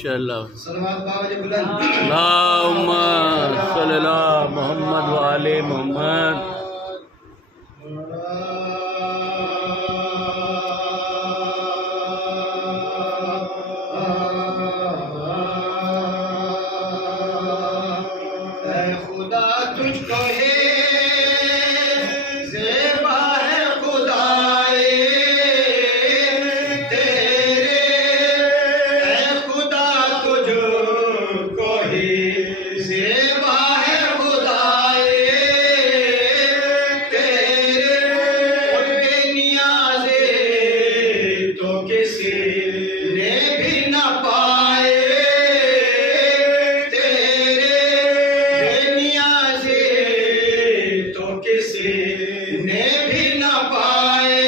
انشاءاللہ. صلوات باوجہ بلند. اللہم صلی اللہ محمد و آل محمد. اے خدا تجھ کو ہے زیبا ہے خدائے تیرے. اے خدا تجھ کو ہی زیبا ہے خدائے تیرے. اور بے نیازے تو کسی نے بھی نہ پائے تیرے. بے نیازے تو کسی نے بھی نہ پائے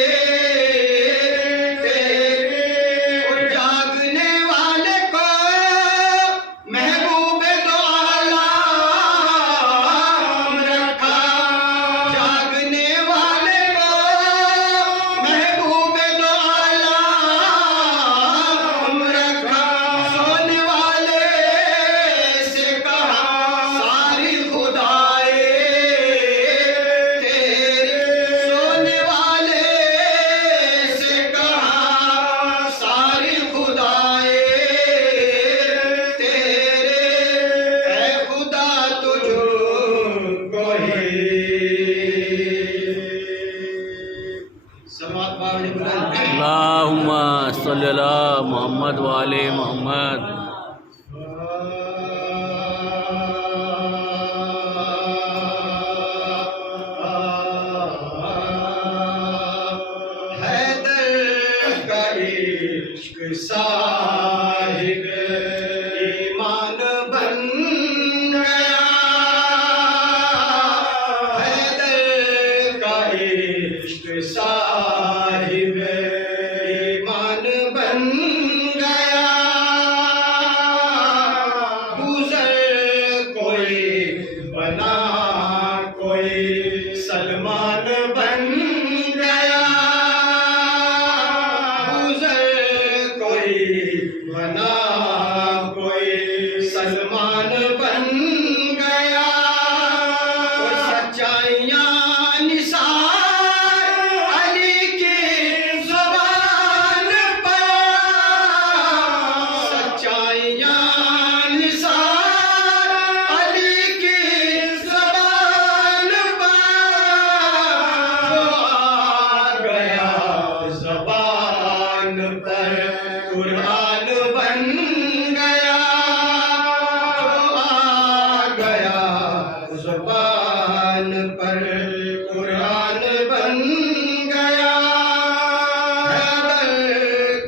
تیرے. اور جاگنے والے کو محبوب دو عالم رکھا. جاگنے والے کو محبوب دو عالم رکھا. سونے والے سے کہا ساری خدائے تیرے. سونے والے سے کہا ساری خدائے تیرے. اے خدا تجھ کو ہی. صلوات باوجہ بلند. اللہم صلی اللہ محمد و آل محمد. حیدر کا عشق صاحب ایمان بن گیا. حیدر کا عشق صاحب ایمان بن گیا. گزر کوئی بنا کوئی سلمان بن گیا. گزر کوئی بنا کوئی سلمان بن گیا. اور سچائیاں نثار علی کی زبان پر. سچائیاں نثار علی کی زبان پر. جو آ گیا زبان پر قرآن بن گیا. جو آ گیا زبان پر قرآن بن گیا. حیدر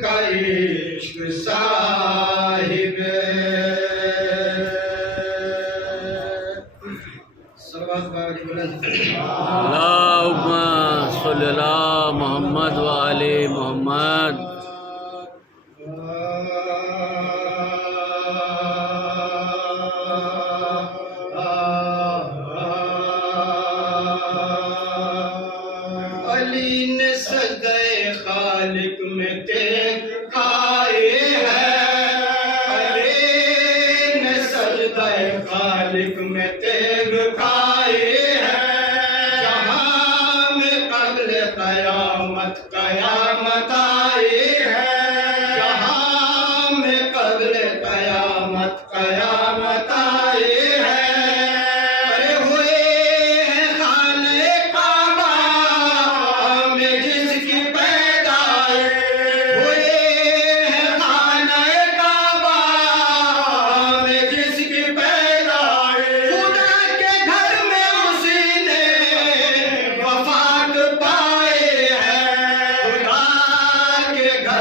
کا عشق صاحب. صلوات باوجہ بلند. اللہم صلی اللہ محمد و آل محمد. علی نے سجدہ خالق میں تیغ کھائے ہیں. علی نے سجدہ خالق میں تیغ کھائے ہیں. جہاں میں قبل قیامت قیامت آئے ہیں. جہاں میں قبل قیامت قیامت آئے ہیں. ارے ہوئے ہیں خانہ کعبہ میں جس کی پیدائش. ہوئے ہیں خانہ کعبہ میں جس کی پیدائش. خدا کے گھر میں اسی نے وفات پائے ہیں. خدا کے گھر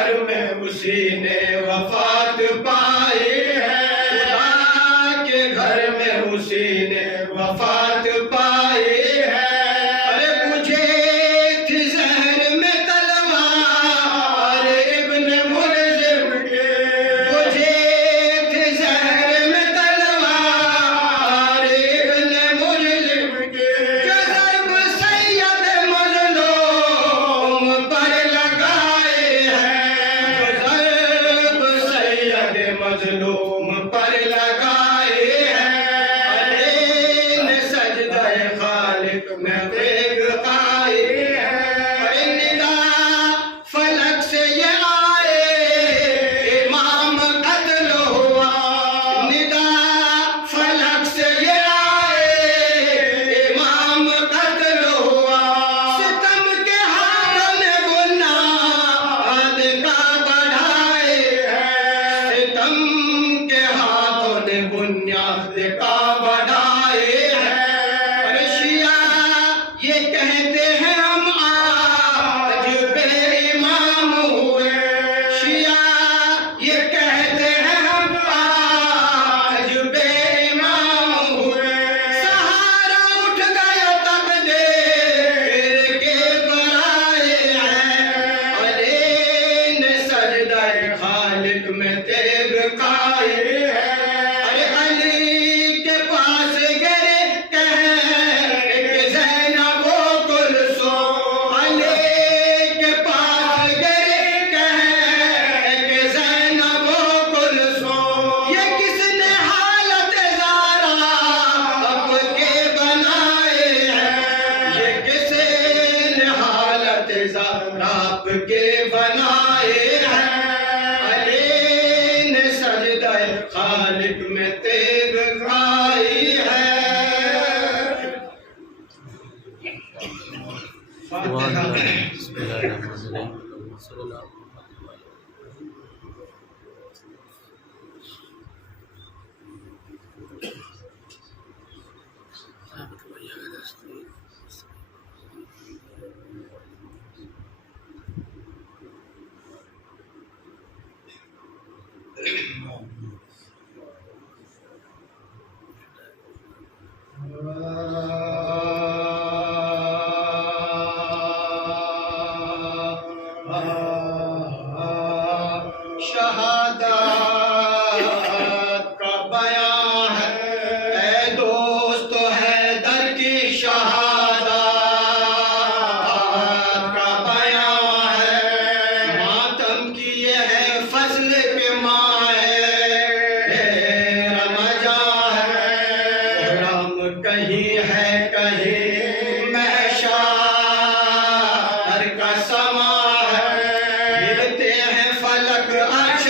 کارزار آپ کے بنائے ہیں علی نے سجدہ خالق میں تیغ کھائی ہے فاتحہ بسم اللہ الرحمن الرحیم صلی اللہ علیہ وسلم شہادت کا بیان ہے اے دوست حیدر کی شہادت کا بیان ہے ماتم کیے ہے فضل کے مائے رمضان ہے رم کہیں ہے کہیں محشر کا سما ہے ملتے ہیں فلک عرش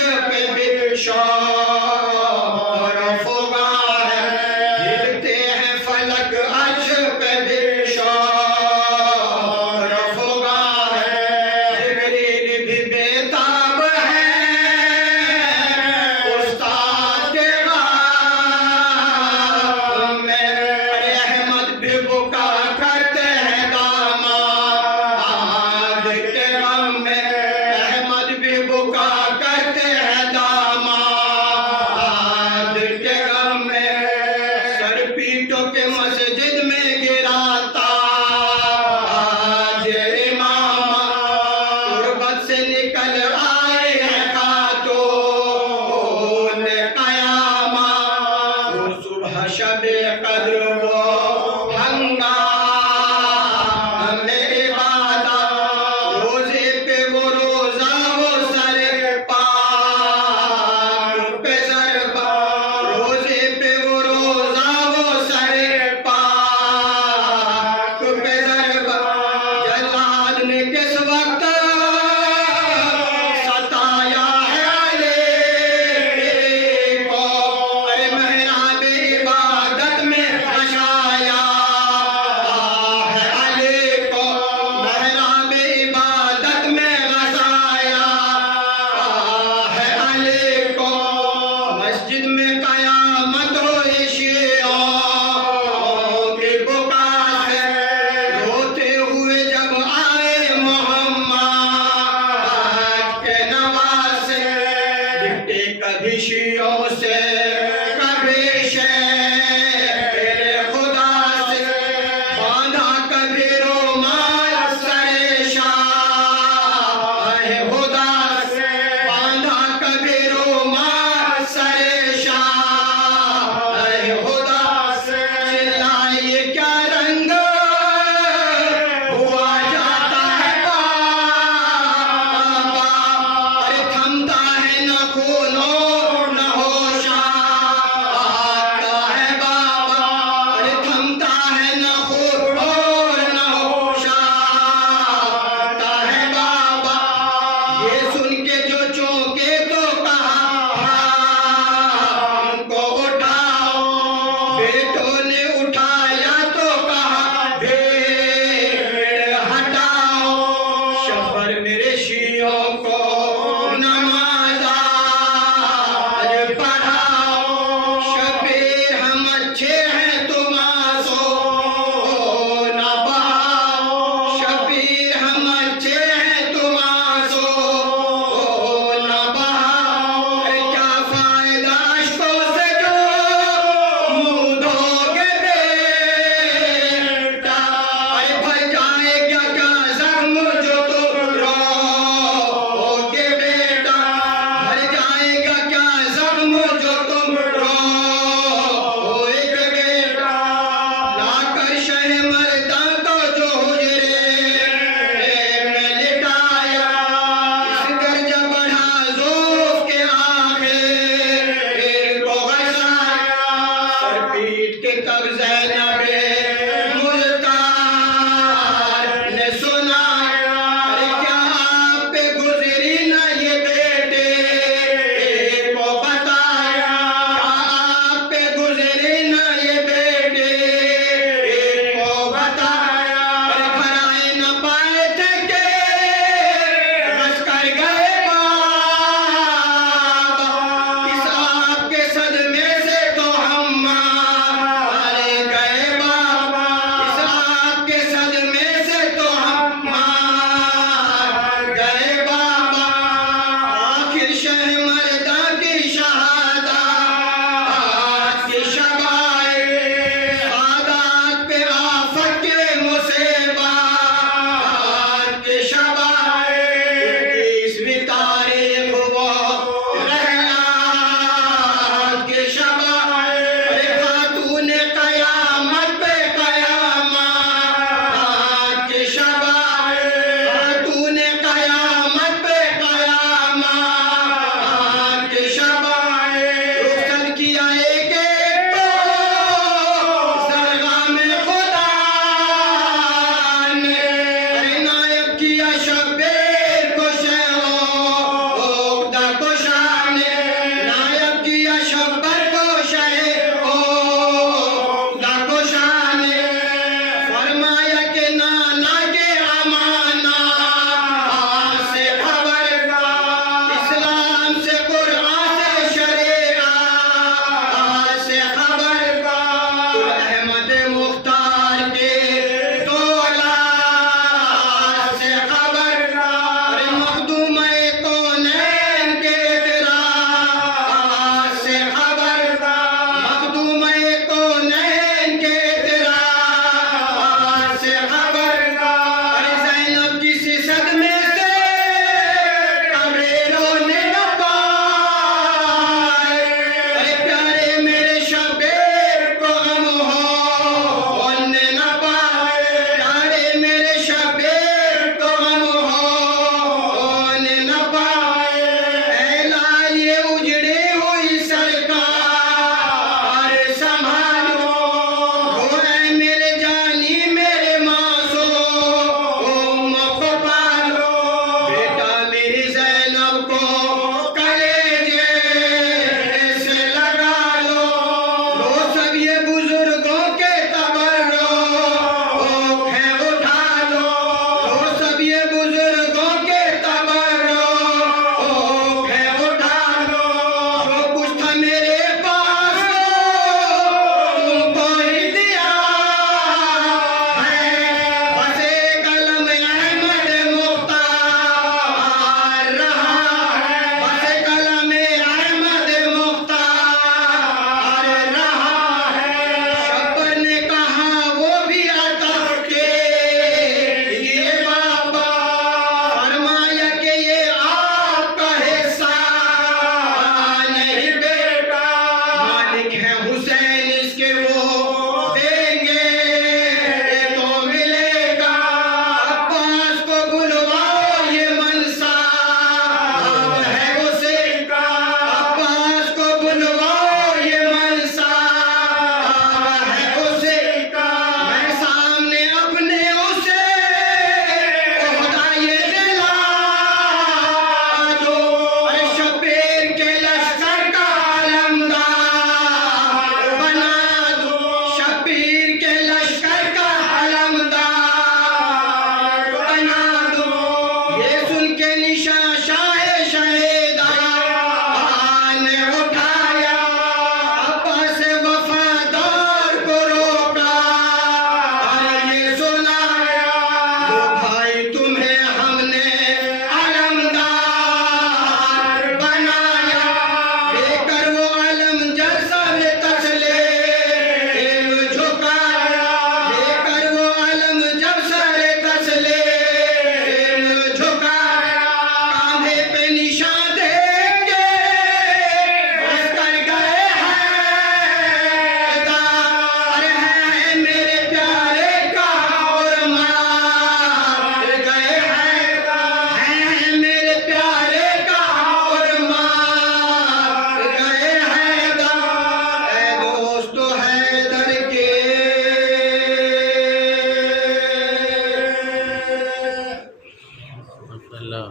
اللہ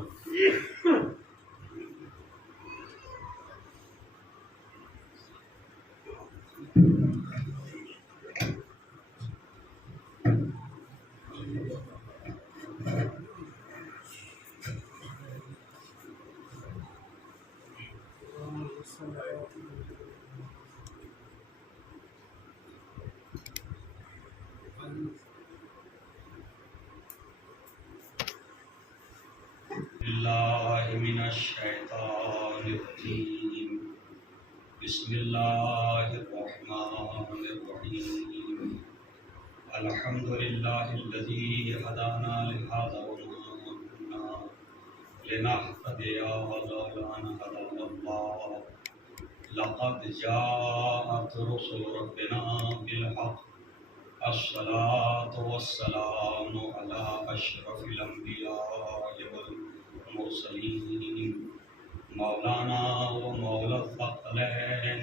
بالله من الشيطان الرجيم بسم الله الرحمن الرحيم الحمد لله الذي هدانا لهذا وما كنا لنهتدي لولا أن هدانا الله لقد جاءت رسل ربنا بالحق الصلاة والسلام على أشرف الأنبياء والمرسلين مولانا ومولى الثقلين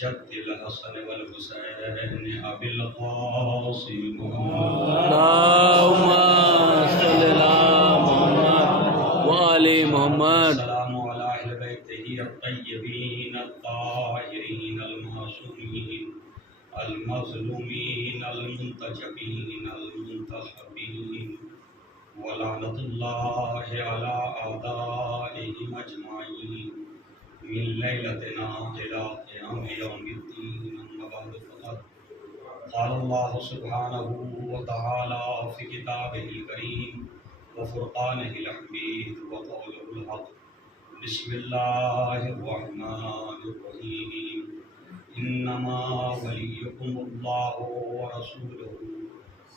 جد الحسن والحسين أبي القاسم اللهم صل على محمد وآل محمد السلام على أهل بيته الطيبين الطاهرين المعصومين المظلومين المنتجبين المنتخبين ولعنة الله على أعدائهم أجمعين من ليلتنا إلى قيام يوم الدين أما بعد فقد قال الله سبحانه وتعالى في كتابه الكريم وفرقانه الحميد وقوله الحق بسم الله الرحمن الرحيم إنما وليكم الله ورسوله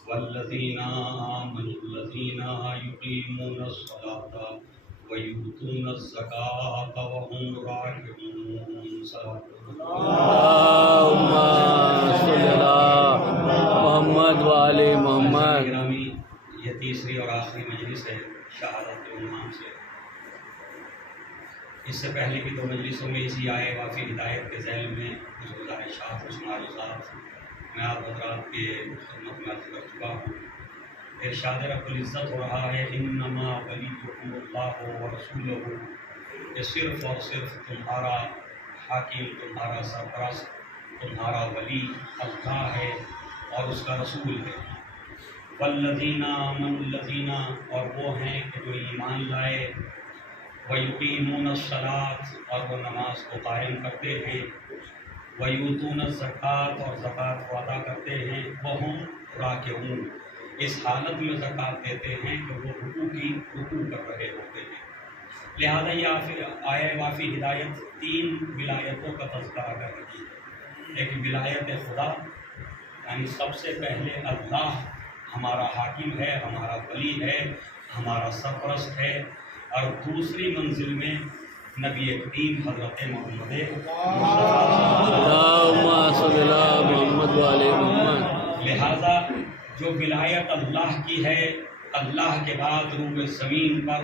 والذين آمنوا الذين يقيمون الصلاة ويؤتون الزكاة وهم راكعون اللهم صل على محمد وآل محمد گرامی یہ تیسری اور آخری مجلس ہے شہادت کے عنوان سے۔ اس سے پہلے کی دو مجلسوں میں اسی آئے وافی ہدایت کے ذیل میں کچھ گزارشات کچھ معروضات میں آپ حضرات کے خدمت میں عرض کر چکا ہوں۔ ارشاد رب العزت ہو رہا ہے انما ولیکم اللہ ورسولہ، کہ صرف اور صرف تمہارا حاکم، تمہارا سرپرست، تمہارا ولی اللہ ہے اور اس کا رسول ہے۔ والذین آمنوا الذین، اور وہ ہیں کہ جو ایمان لائے، وَيُقِيمُونَ الصَّلَاةَ، اور وہ نماز کو قائم کرتے ہیں، وَيُؤْتُونَ الزَّكَاةَ، اور زکوٰۃ کو ادا کرتے ہیں، وَهُمْ رَاكِعُونَ، اس حالت میں زکوٰۃ دیتے ہیں کہ وہ رکوع کر رہے ہوتے ہیں۔ لہذا یہ آیہ وافی ہدایت تین ولایتوں کا تذکرہ کر رہی ہے۔ ایک ولایت خدا، یعنی سب سے پہلے اللہ ہمارا حاکم ہے، ہمارا ولی ہے، ہمارا سرپرست ہے، اور دوسری منزل میں نبی کریم حضرت محمد اللهم صل على محمد وآل محمد۔ لہذا جو ولایت اللہ کی ہے، اللہ کے بعد روح زمین پر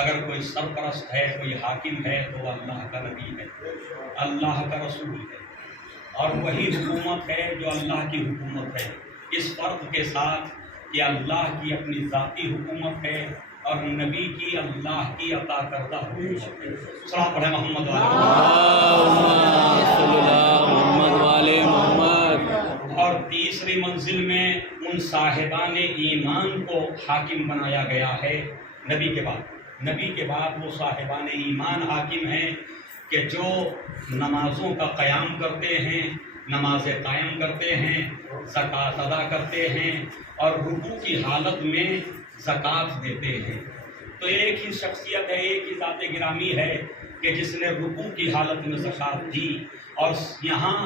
اگر کوئی سرپرست ہے، کوئی حاکم ہے، تو وہ اللہ کا نبی ہے، اللہ کا رسول ہے، اور وہی حکومت ہے جو اللہ کی حکومت ہے، اس فرق کے ساتھ کہ اللہ کی اپنی ذاتی حکومت ہے اور نبی کی اللہ کی عطا کردہ حکومت ہے۔ سلام پڑھیں محمد والے اللهم صل على محمد وآل محمد۔ اور تیسری منزل میں ان صاحبان ایمان کو حاکم بنایا گیا ہے نبی کے بعد۔ نبی کے بعد وہ صاحبان ایمان حاکم ہیں کہ جو نمازوں کا قیام کرتے ہیں، نمازیں قائم کرتے ہیں، زکوٰۃ ادا کرتے ہیں، اور رکوع کی حالت میں زکوٰۃ دیتے ہیں۔ تو ایک ہی شخصیت ہے، ایک ہی ذات گرامی ہے کہ جس نے رکوع کی حالت میں زکوٰۃ دی، اور یہاں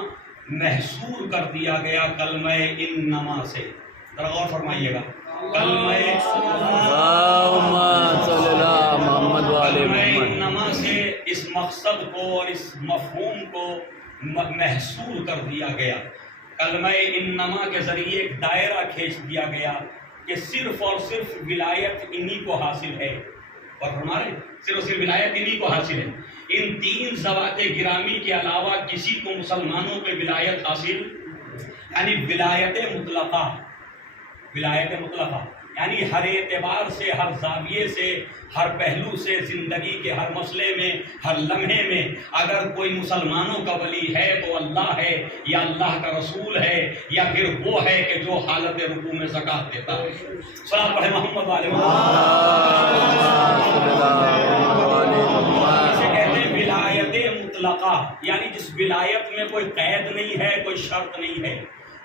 محصور کر دیا گیا کلمہ انما سے۔ ذرا غور فرمائیے گا، کلمہ اللهم صل على محمد وآل محمد۔ انما سے اس مقصد کو اور اس مفہوم کو محصور کر دیا گیا۔ کلمہ انما کے ذریعے ایک دائرہ کھینچ دیا گیا کہ صرف اور صرف ولایت انہی کو حاصل ہے، اور ہمارے صرف ولایت انہی کو حاصل ہے۔ ان تین ذوات گرامی کے علاوہ کسی کو مسلمانوں پہ ولایت حاصل، یعنی ولایت مطلقہ یعنی ہر اعتبار سے، ہر زاویے سے، ہر پہلو سے، زندگی کے ہر مسئلے میں، ہر لمحے میں اگر کوئی مسلمانوں کا ولی ہے تو اللہ ہے، یا اللہ کا رسول ہے، یا پھر وہ ہے کہ جو حالت رکوع میں زکوٰۃ دیتا ہے۔ صلاۃ پڑھے محمد والے اسے کہتے ہیں ولایت مطلقہ، یعنی جس ولایت میں کوئی قید نہیں ہے، کوئی شرط نہیں ہے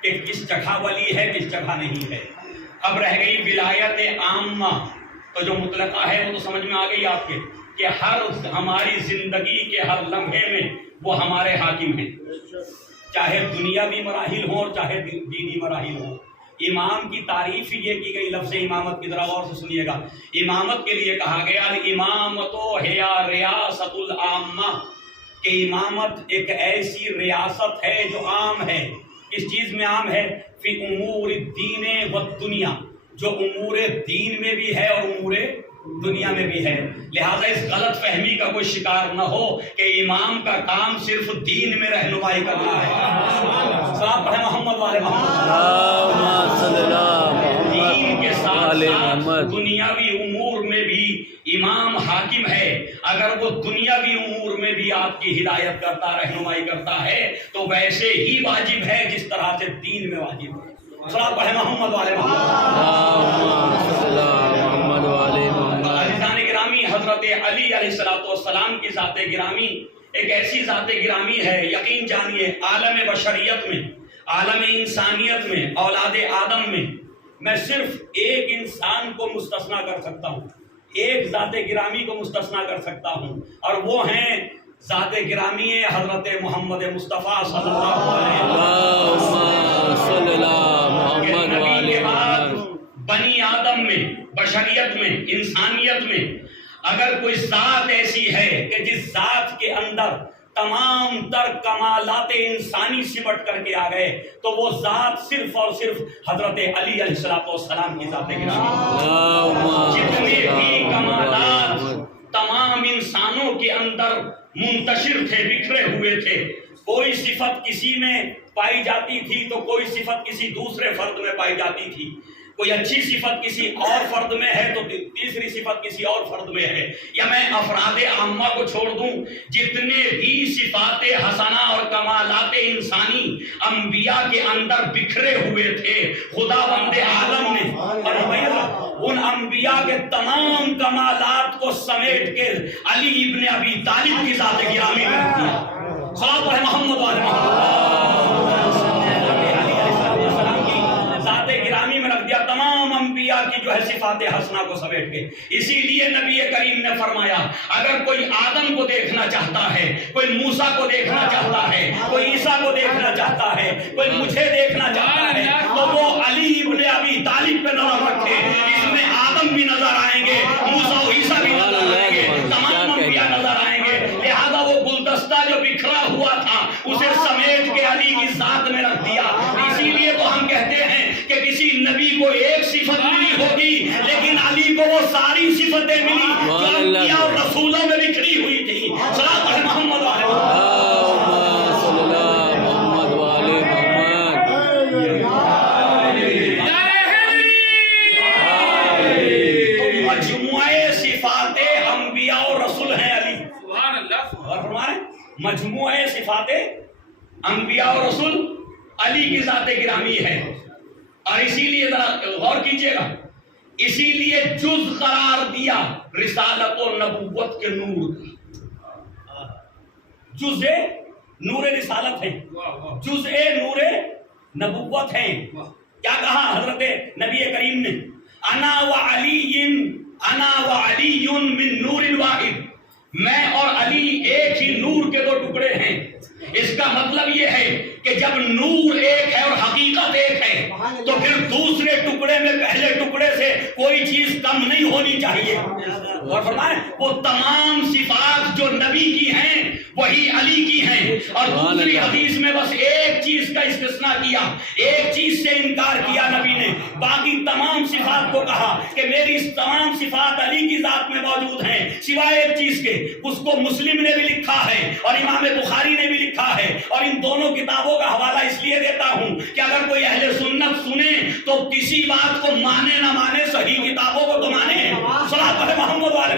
کہ کس جگہ ولی ہے، کس جگہ نہیں ہے۔ اب رہ گئی ولایت عامہ، تو جو مطلقہ ہے وہ تو سمجھ میں آ گئی آپ کے کہ ہر ہماری زندگی کے ہر لمحے میں وہ ہمارے حاکم ہیں، چاہے دنیاوی مراحل ہوں اور چاہے دینی مراحل ہوں۔ امام کی تعریف ہی یہ کی گئی لفظ امامت کی، ذرا غور سے سنیے گا۔ امامت کے لیے کہا گیا الامامت ہی ریاست العامہ، کہ امامت ایک ایسی ریاست ہے جو عام ہے۔ کس چیز میں عام ہے؟ فی امور الدین والدنیا، جو امور دین میں بھی ہے اور امور دنیا میں بھی ہے۔ لہذا اس غلط فہمی کا کوئی شکار نہ ہو کہ امام کا کام صرف دین میں رہنمائی کرنا ہے۔ صاحب پڑھے محمد والے دین کے ساتھ ساتھ دنیاوی امور میں بھی امام حاکم ہے۔ اگر وہ دنیاوی امور میں بھی آپ کی ہدایت کرتا، رہنمائی کرتا ہے تو ویسے ہی واجب ہے جس طرح سے دین میں واجب ہے۔ صلاۃ پڑھے محمد والے عزیزان گرامی، حضرت علی علیہ السلام کی ذات گرامی ایک ایسی ذات گرامی ہے، یقین جانیے عالم بشریت میں، عالم انسانیت میں، اولاد آدم میں صرف ایک انسان کو مستثنا کر سکتا ہوں، ایک ذات گرامی کو مستثنا کر سکتا ہوں، اور وہ ہیں ذات گرامی حضرت محمد مصطفیٰ صلی اللہ علیہ وسلم۔ بنی آدم میں، بشریت میں، انسانیت میں اگر کوئی ذات ایسی ہے کہ جس ذات کے اندر تمام تر کمالات انسانی سمٹ کر کے آ گئے تو وہ ذات صرف اور صرف حضرت علی علیہ السلام کی ذات گرامی۔ جتنے بھی کمالات تمام انسانوں کے اندر منتشر تھے، بکھرے ہوئے تھے، کوئی صفت کسی میں پائی جاتی تھی تو کوئی صفت کسی دوسرے فرد میں پائی جاتی تھی، کوئی اچھی صفت کسی اور فرد میں ہے تو تیسری صفت کسی اور فرد میں ہے، یا میں افراد عامہ کو چھوڑ دوں، جتنے بھی صفات حسنہ اور کمالات انسانی انبیاء کے اندر بکھرے ہوئے تھے، خداوند عالم نے ان انبیاء کے تمام کمالات کو سمیٹ کے علی ابن ابی طالب کی ذات گرامی میں رکھ دیا۔ صلاۃ پڑھے محمد والے تمام انبیاء کی جو ہے صفات حسنہ کو سمیٹ کے۔ اسی لیے نبی کریم نے فرمایا اگر کوئی آدم کو دیکھنا چاہتا ہے، کوئی موسیٰ کو دیکھنا چاہتا ہے، کوئی عیسیٰ کو دیکھنا چاہتا ہے، کوئی مجھے دیکھنا چاہتا ہے تو وہ علی ابن ابی طالب پہ نظر رکھے، اس میں آدم بھی نظر آئیں گے، موسیٰ و عیسیٰ بھی نظر آئیں گے، تمام انبیاء نظر آئیں گے۔ لہذا وہ گلدستہ جو بکھرا ہوا تھا اسے سمیٹ کے علی کی ذات میں رکھ دیا۔ اسی لیے تو ہم کہتے ہیں کہ کسی نبی کو ایک صفت ملی ہوگی لیکن علی کو وہ ساری صفتیں ملی جو انبیاء اور رسولوں میں بکھری ہوئی تھی۔ صلاۃ پڑھے محمد والے تو مجموعہ صفات انبیاء اور رسول ہیں علی۔ اور فرمائیں مجموعہ صفات انبیاء اور رسول علی کی ذات گرامی ہے۔ اور اسی لیے ذرا غور کیجئے گا، اسی لیے جز قرار دیا رسالت و نبوت کے نور کا۔ جز نور رسالت ہے، جز نور نبوت ہے۔ کیا کہا حضرت نبی کریم نے؟ انا و علی من نور واحد، میں اور علی ایک ہی نور کے دو ٹکڑے ہیں۔ اس کا مطلب یہ ہے کہ جب نور ایک ہے اور حقیقت ایک ہے تو پھر دوسرے ٹکڑے میں پہلے ٹکڑے سے کوئی چیز کم نہیں ہونی چاہیے۔ اور فرمائیں وہ تمام صفات جو نبی کی ہیں وہی علی کی ہیں، اور دوسری حدیث میں بس ایک چیز کا استثناء کیا، ایک چیز سے انکار کیا نبی نے، باقی تمام صفات کو کہا کہ میری تمام صفات علی کی ذات میں موجود ہیں سوائے ایک چیز کے۔ اس کو مسلم نے بھی لکھا ہے اور امام بخاری نے بھی لکھا ہے، اور ان دونوں کتابوں کتابوں کا حوالہ اس لیے دیتا ہوں کہ اگر کوئی اہل سنت سنے تو کسی بات کو مانے نہ مانے، صحیح کتابوں کو تو مانے۔ صلاۃ علی محمد والے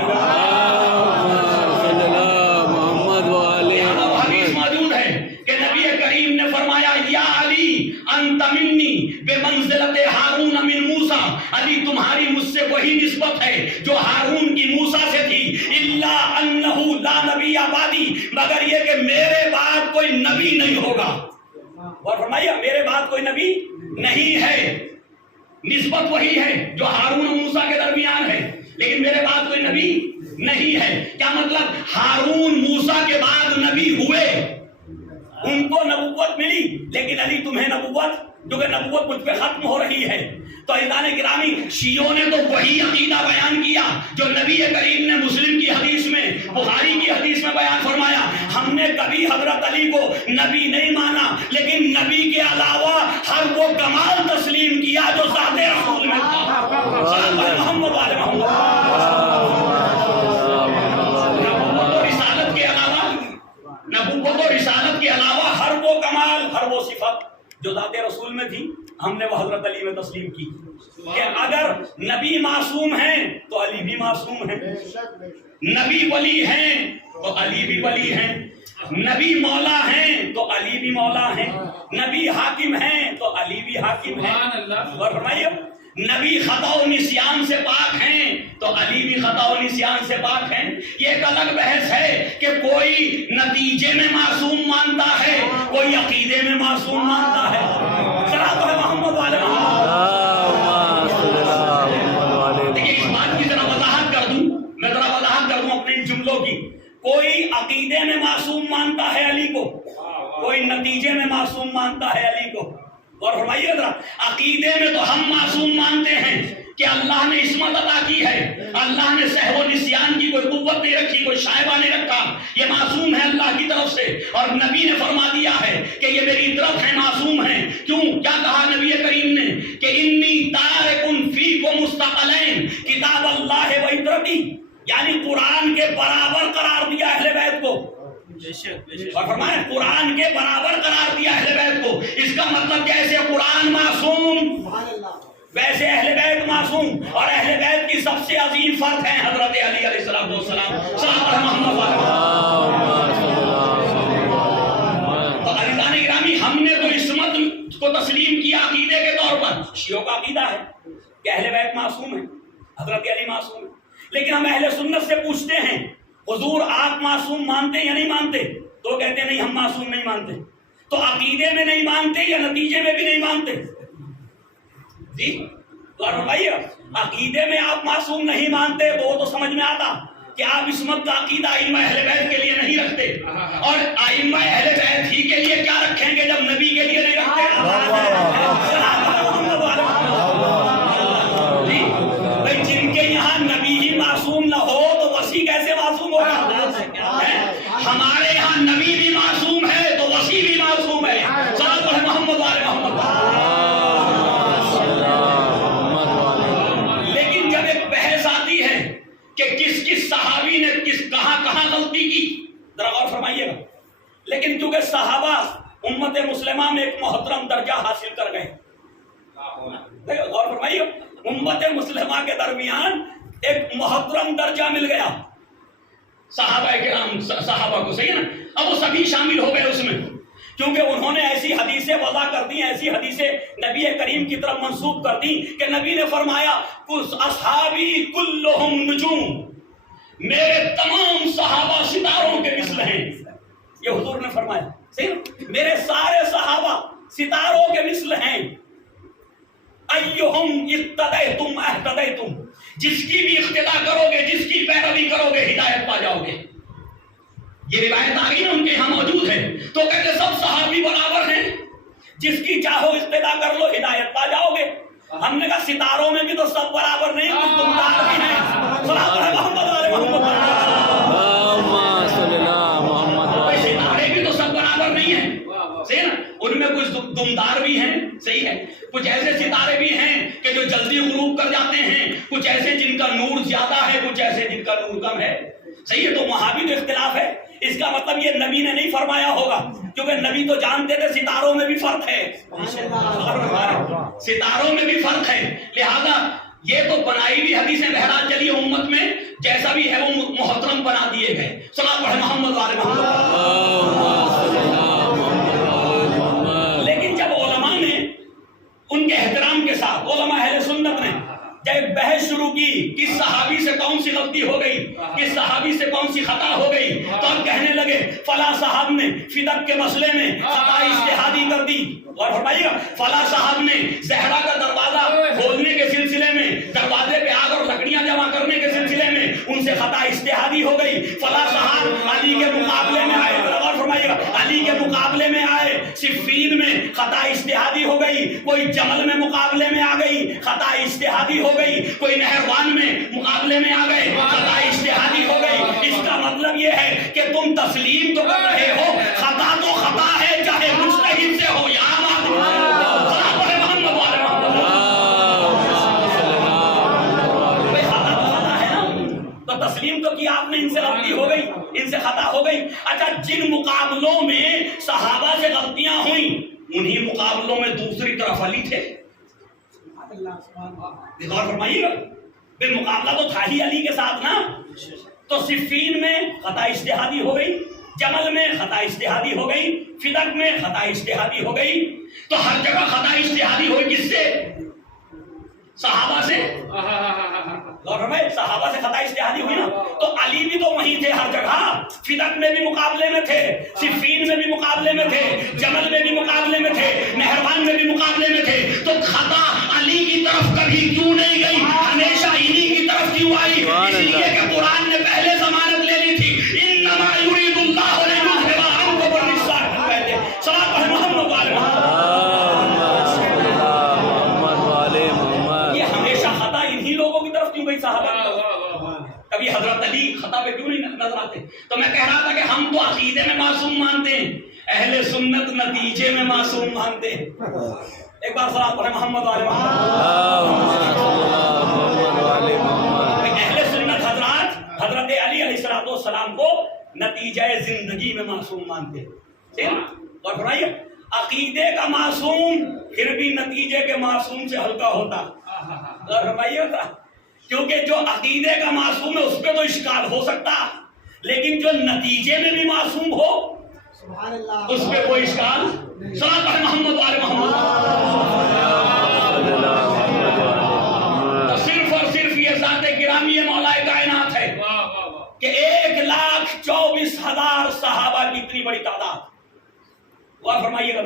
حدیث موجود ہے کہ نبی کریم نے فرمایا یا علی انت منی بمنزلت ہارون من موسیٰ، علی تمہاری مجھ سے وہی نسبت ہے جو ہارون کی موسیٰ سے تھی، الا انہ لا نبی بعدی، مگر یہ کہ میرے بعد کوئی نبی نہیں ہوگا۔ اور فرمایا میرے بعد کوئی نبی نہیں ہے، نسبت وہی ہے جو ہارون اور موسیٰ کے درمیان ہے، لیکن میرے بعد کوئی نبی نہیں ہے۔ کیا مطلب؟ ہارون موسیٰ کے بعد نبی ہوئے، ان کو نبوت ملی، لیکن علی تمہیں نبوت، جو کہ نبوت مجھ پہ ختم ہو رہی ہے۔ تو عزیزان گرامی، شیعوں نے تو وہی عقیدہ بیان کیا جو نبی کریم نے مسلم کی حدیث میں، بخاری کی حدیث میں بیان فرمایا۔ ہم نے کبھی حضرت علی کو نبی نہیں مانا، لیکن نبی کے علاوہ ہر وہ کمال تسلیم کیا جو ذات رسول میں تھا۔ محمد والے نبوت و رسالت کے علاوہ ہر وہ کمال، ہر وہ صفت جو ذات رسول میں تھی، ہم نے وہ حضرت علی میں تسلیم کی کہ اگر نبی معصوم ہیں تو علی بھی معصوم ہیں، نبی ولی ہیں تو علی بھی ولی ہیں، نبی مولا ہیں تو علی بھی مولا ہیں، نبی حاکم ہیں تو علی بھی حاکم ہیں۔ اور فرمائیے نبی خطا و نسیان سے پاک ہیں تو علی بھی خطا و نسیان سے پاک ہیں۔ یہ ایک الگ بحث ہے کہ کوئی نتیجے میں معصوم مانتا ہے، کوئی عقیدے میں معصوم مانتا ہے۔ صلاۃ علی محمد والے دیکھیے، اس بات کی ذرا وضاحت کر دوں، میں ذرا وضاحت کر دوں اپنے ان جملوں کی۔ کوئی عقیدے میں معصوم مانتا ہے علی کو، کوئی نتیجے میں معصوم مانتا ہے علی کو۔ اور فرمائیے ذرا، عقیدے میں تو ہم معصوم مانتے ہیں کہ اللہ نے عصمت عطا کی ہے، اللہ نے سہو و نسیان کی کوئی قوت نہیں رکھی، کوئی شائبہ نہیں رکھا، یہ معصوم ہے اللہ کی طرف سے۔ اور نبی نے فرما دیا ہے کہ یہ میری طرف ہے، معصوم ہیں۔ کیوں؟ کیا کہا نبی کریم نے کہ انی تارک فیکم مستقلین کتاب اللہ و عطرتی، یعنی قرآن کے برابر قرار دیا اہل بیت کو، اور فرمایا قرآن کے برابر قرار دیا اہل بیت کو۔ اس کا مطلب جیسے قرآن معصوم ویسے اہل بیت معصوم، اور اہل بیت کی سب سے عظیم فرد ہیں حضرت علی علیہ السلام والسلام۔ تو عزیزان گرامی، ہم نے تو عصمت کو تسلیم کیا عقیدے کے طور پر۔ شیعوں کا عقیدہ ہے کہ اہل بیت معصوم ہیں، حضرت علی معصوم ہیں، لیکن ہم اہل سنت سے پوچھتے ہیں حضور آپ معصوم مانتے یا نہیں مانتے؟ تو کہتے ہیں نہیں ہم معصوم نہیں مانتے۔ تو عقیدے میں نہیں مانتے یا نتیجے میں بھی نہیں مانتے؟ جی تو فرمائیے، عقیدے میں آپ معصوم نہیں مانتے تو وہ تو سمجھ میں آتا کہ آپ عصمت کا عقیدہ ائمہ اہل بیت کے لیے نہیں رکھتے، اور ائمہ اہل بیت ہی کے لیے کیا رکھیں گے جب نبی کے لیے نہیں رکھتے؟ جی بھائی، جن کے یہاں نبی ہی معصوم نہ ہو تو وسیع کیسے معصوم ہوگا؟ ہمارے یہاں نبی بھی معصوم ہے تو وسیع بھی معصوم ہے۔ صلوات علی محمد والے محمد۔ لیکن جب ایک بحث آتی ہے کہ کس صحابی نے کہاں غلطی کی، ذرا غور فرمائیے گا۔ لیکن چونکہ صحابہ امت مسلمہ میں ایک محترم درجہ حاصل کر گئے، غور فرمائیے، امت مسلمہ کے درمیان ایک محترم درجہ مل گیا صحابہ کرام، صحابہ کو، صحیح ہے نا؟ اب وہ سبھی شامل ہو گئے اس میں، کیونکہ انہوں نے ایسی حدیثیں وضع کر دی، ایسی حدیثیں نبی کریم کی طرف منسوب کر دی کہ نبی نے فرمایا اصحابی کلہم نجوم، میرے تمام صحابہ ستاروں کے مثل ہیں۔ یہ حضور نے فرمایا، صحیح نا؟ میرے سارے صحابہ ستاروں کے مثل ہیں۔ ایہم اقتدیتم اہتدیتم، جس کی بھی اقتدا کرو گے، جس کی پیروی کرو گے، ہدایت پا جاؤ گے۔ یہ روایت آ گئی نا، ان کے یہاں موجود ہے۔ تو کہتے سب صحابی برابر ہیں، جس کی چاہو اقتدا کر لو، ہدایت پا جاؤ گے۔ ہم نے کہا ستاروں میں بھی تو سب برابر نہیں، کچھ دمدار بھی ہیں۔ ستارے بھی تو سب برابر نہیں ہیں، صحیح نا؟ ان میں کچھ دمدار بھی ہیں، صحیح ہے۔ کچھ ایسے ستارے بھی ہیں کہ جو جلدی غروب کر جاتے ہیں، کچھ ایسے جن کا نور زیادہ ہے، کچھ ایسے جن کا نور کم ہے. صحیح ہے، تو وہاں بھی تو اختلاف ہے. اس کا مطلب یہ نبی نے نہیں فرمایا ہوگا، کیونکہ نبی تو جانتے تھے ستاروں میں بھی فرق ہے، ستاروں میں بھی فرق ہے. لہذا یہ تو بنائی بھی حدیثیں بہرحال چلی امت میں، جیسا بھی ہے وہ محترم بنا دیے گئے. صلی اللہ علیہ محمد والے محمد. لیکن جب علماء نے ان کے احترام کے ساتھ، علماء اہل سنت نے جب ایک بحث شروع کی کس صحابی سے کون سی غلطی ہو گئی، کس صحابی سے کون سی خطا ہو گئی، تو اب کہنے لگے فلاں صاحب نے فدق کے مسئلے میں خطا اجتہادی کر دی. اور فرمائیے گا فلاں صاحب نے زہرا کا دروازہ کھولنے کے سلسلے میں، دروازے پہ آگ اور لکڑیاں جمع کرنے کے سلسلے میں ان سے خطا اجتہادی ہو گئی. فلاں صاحب علی کے مقابلے میں آئے، اور فرمائیے گا علی کے مقابلے میں آئے، صفین میں خطا اجتہادی ہو گئی. کوئی جمل میں مقابلے میں آ گئی، خطا اجتہادی ہو گئی. کوئی نہروان میں مقابلے میں آ گئے، خطا اجتہادی ہو گئی. اس کا مطلب یہ ہے کہ تم تسلیم تو کر رہے ہو، خطا تو خطا ہے، چاہے مجتہد سے ہو یا تسلیم تو کیا آپ نے، ان سے غلطی ہو گئی، ان سے خطا ہو گئی. اچھا جن مقابلوں میں صحابہ سے غلطیاں ہوئیں انہی مقابلوں میں دوسری طرف علی تھے. غور فرمائیے گا، بے مقابلہ تو تھا ہی علی کے ساتھ نا. تو صفین میں خطا اجتہادی ہو گئی، جمل میں خطا اجتہادی ہو گئی، فدق میں خطا اجتہادی ہو گئی. تو ہر جگہ خطا اجتہادی ہوئی کس سے؟ صحابہ سے. صحابہ سے خطا اجتہادی ہوئی نا. تو علی بھی تو وہیں تھے ہر جگہ، فدق میں بھی مقابلے میں تھے، صفین میں بھی مقابلے میں تھے، جمل میں بھی مقابلے میں تھے، نہروان میں بھی مقابلے میں تھے. تو خطا علی کی طرف کبھی کیوں نہیں گئی، ہمیشہ انہی کی طرف کیوں آئی؟ اس لیے کہ قرآن نے پہلے ضمانت لے لی تھی، انما یرید اللہ لیذھب عنکم الرجس. کہتے صلاۃ محمد وعلی محمد. یہ ہمیشہ خطا انہی لوگوں کی طرف کیوں گئی صحابہ؟ کبھی حضرت علی خطا پہ کیوں نہیں نظر آتے؟ تو میں کہہ رہا تھا کہ ہم تو عقیدے میں معصوم مانتے ہیں، اہل سنت نتیجے میں معصوم مانتے ہیں. ایک بار صلاۃ پڑھیں محمد والے محمد. اہل سنت حضرات حضرت علی علیہ السلام کو نتیجہ زندگی میں معصوم مانتے ہیں. اور فرمائیے عقیدے کا معصوم پھر بھی نتیجے کے معصوم سے ہلکا ہوتا. اور فرمائیے گا کیونکہ جو عقیدے کا معصوم ہے اس پہ تو اشکال ہو سکتا، لیکن جو نتیجے میں بھی معصوم ہو اس پہ کوئی اشکال. صلاۃ پڑھیں محمد والے محمد. تو صرف اور صرف یہ ذات گرامی مولا کائنات ہے کہ 1,24,000 صحابہ کی اتنی بڑی تعداد. اور فرمائیے گا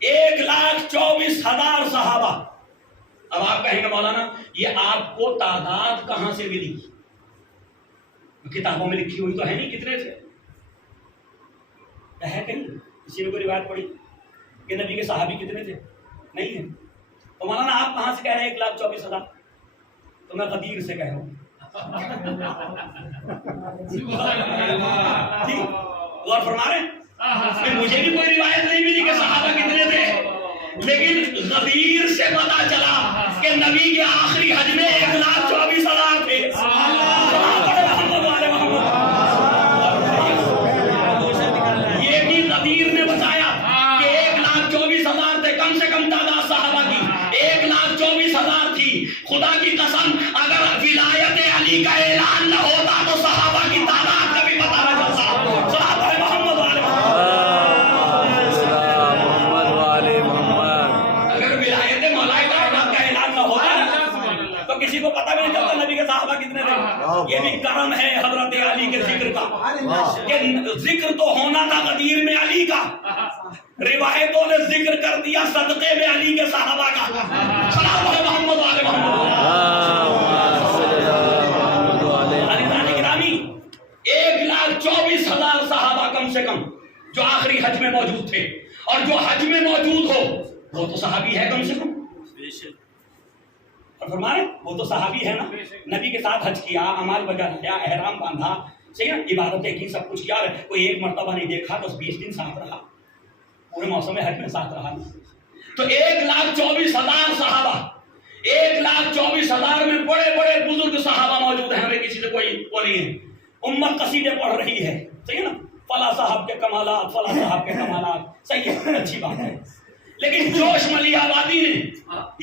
1,24,000 صحابہ. اب آپ کہیں گے مولانا یہ آپ کو تعداد کہاں سے ملی؟ کتابوں میں لکھی ہوئی تو ہے نہیں کتنے تھے. ہے کہیں کسی نے کوئی روایت پڑھی کہ نبی کے صحابی کتنے تھے؟ نہیں ہے. تو مولانا آپ کہاں سے کہہ رہے ہیں 1,24,000؟ تو میں غدیر سے کہہ رہا ہوں. غور فرما رہے ہیں، مجھے بھی کوئی روایت نہیں ملی کہ صحابہ کتنے تھے، لیکن غدیر سے پتا چلا کہ نبی کے آخری حج میں 1,24,000 تھے. یہ بھی غدیر نے بتایا کہ 1,24,000 تھے. کم سے کم تعداد صحابہ کی 1,24,000 تھی. خدا کی قسم اگر ولایت علی کا اعلان نہ ہوتا تو صحابہ کی تعداد کا بھی پتہ نہ چلتا. صحابہ محمد والے محمد. اگر ولایت مولا کائنات کا اعلان نہ ہوتا تو کسی کو پتہ بھی نہیں چلتا نبی کے صحابہ کتنے تھے. یہ بھی کرم ہے حضرت علی کے ذکر کا کہ ذکر تو ہونا تھا غدیر میں علی کا، روایتوں نے ذکر کر دیا صدقے میں علی کے صحابہ کا. صلاۃ محمد والے محمد. علی گرامی 1,24,000 صحابہ کم سے کم جو آخری حج میں موجود تھے، اور جو حج میں موجود ہو وہ تو صحابی ہے کم سے کم. اور فرمائے وہ تو صحابی ہے نا. نبی کے ساتھ حج کیا، اعمال بجا کیا، احرام باندھا، صحیح نا، عبادتیں کی، سب کچھ کیا. کوئی ایک مرتبہ نہیں دیکھا 10-20 دن ساتھ رہا، پورے موسم حج میں ساتھ رہا. تو 1,24,000 صحابہ، 1,24,000 میں بڑے بڑے بزرگ صحابہ موجود ہیں، ہمیں کسی سے کوئی وہ نہیں ہے. امت قصیدے پڑھ رہی ہے، صحیح ہے نا، فلاں صاحب کے کمالات، فلاں صاحب کے کمالات، صحیح ہے، اچھی بات ہے. لیکن جوش ملی آبادی نے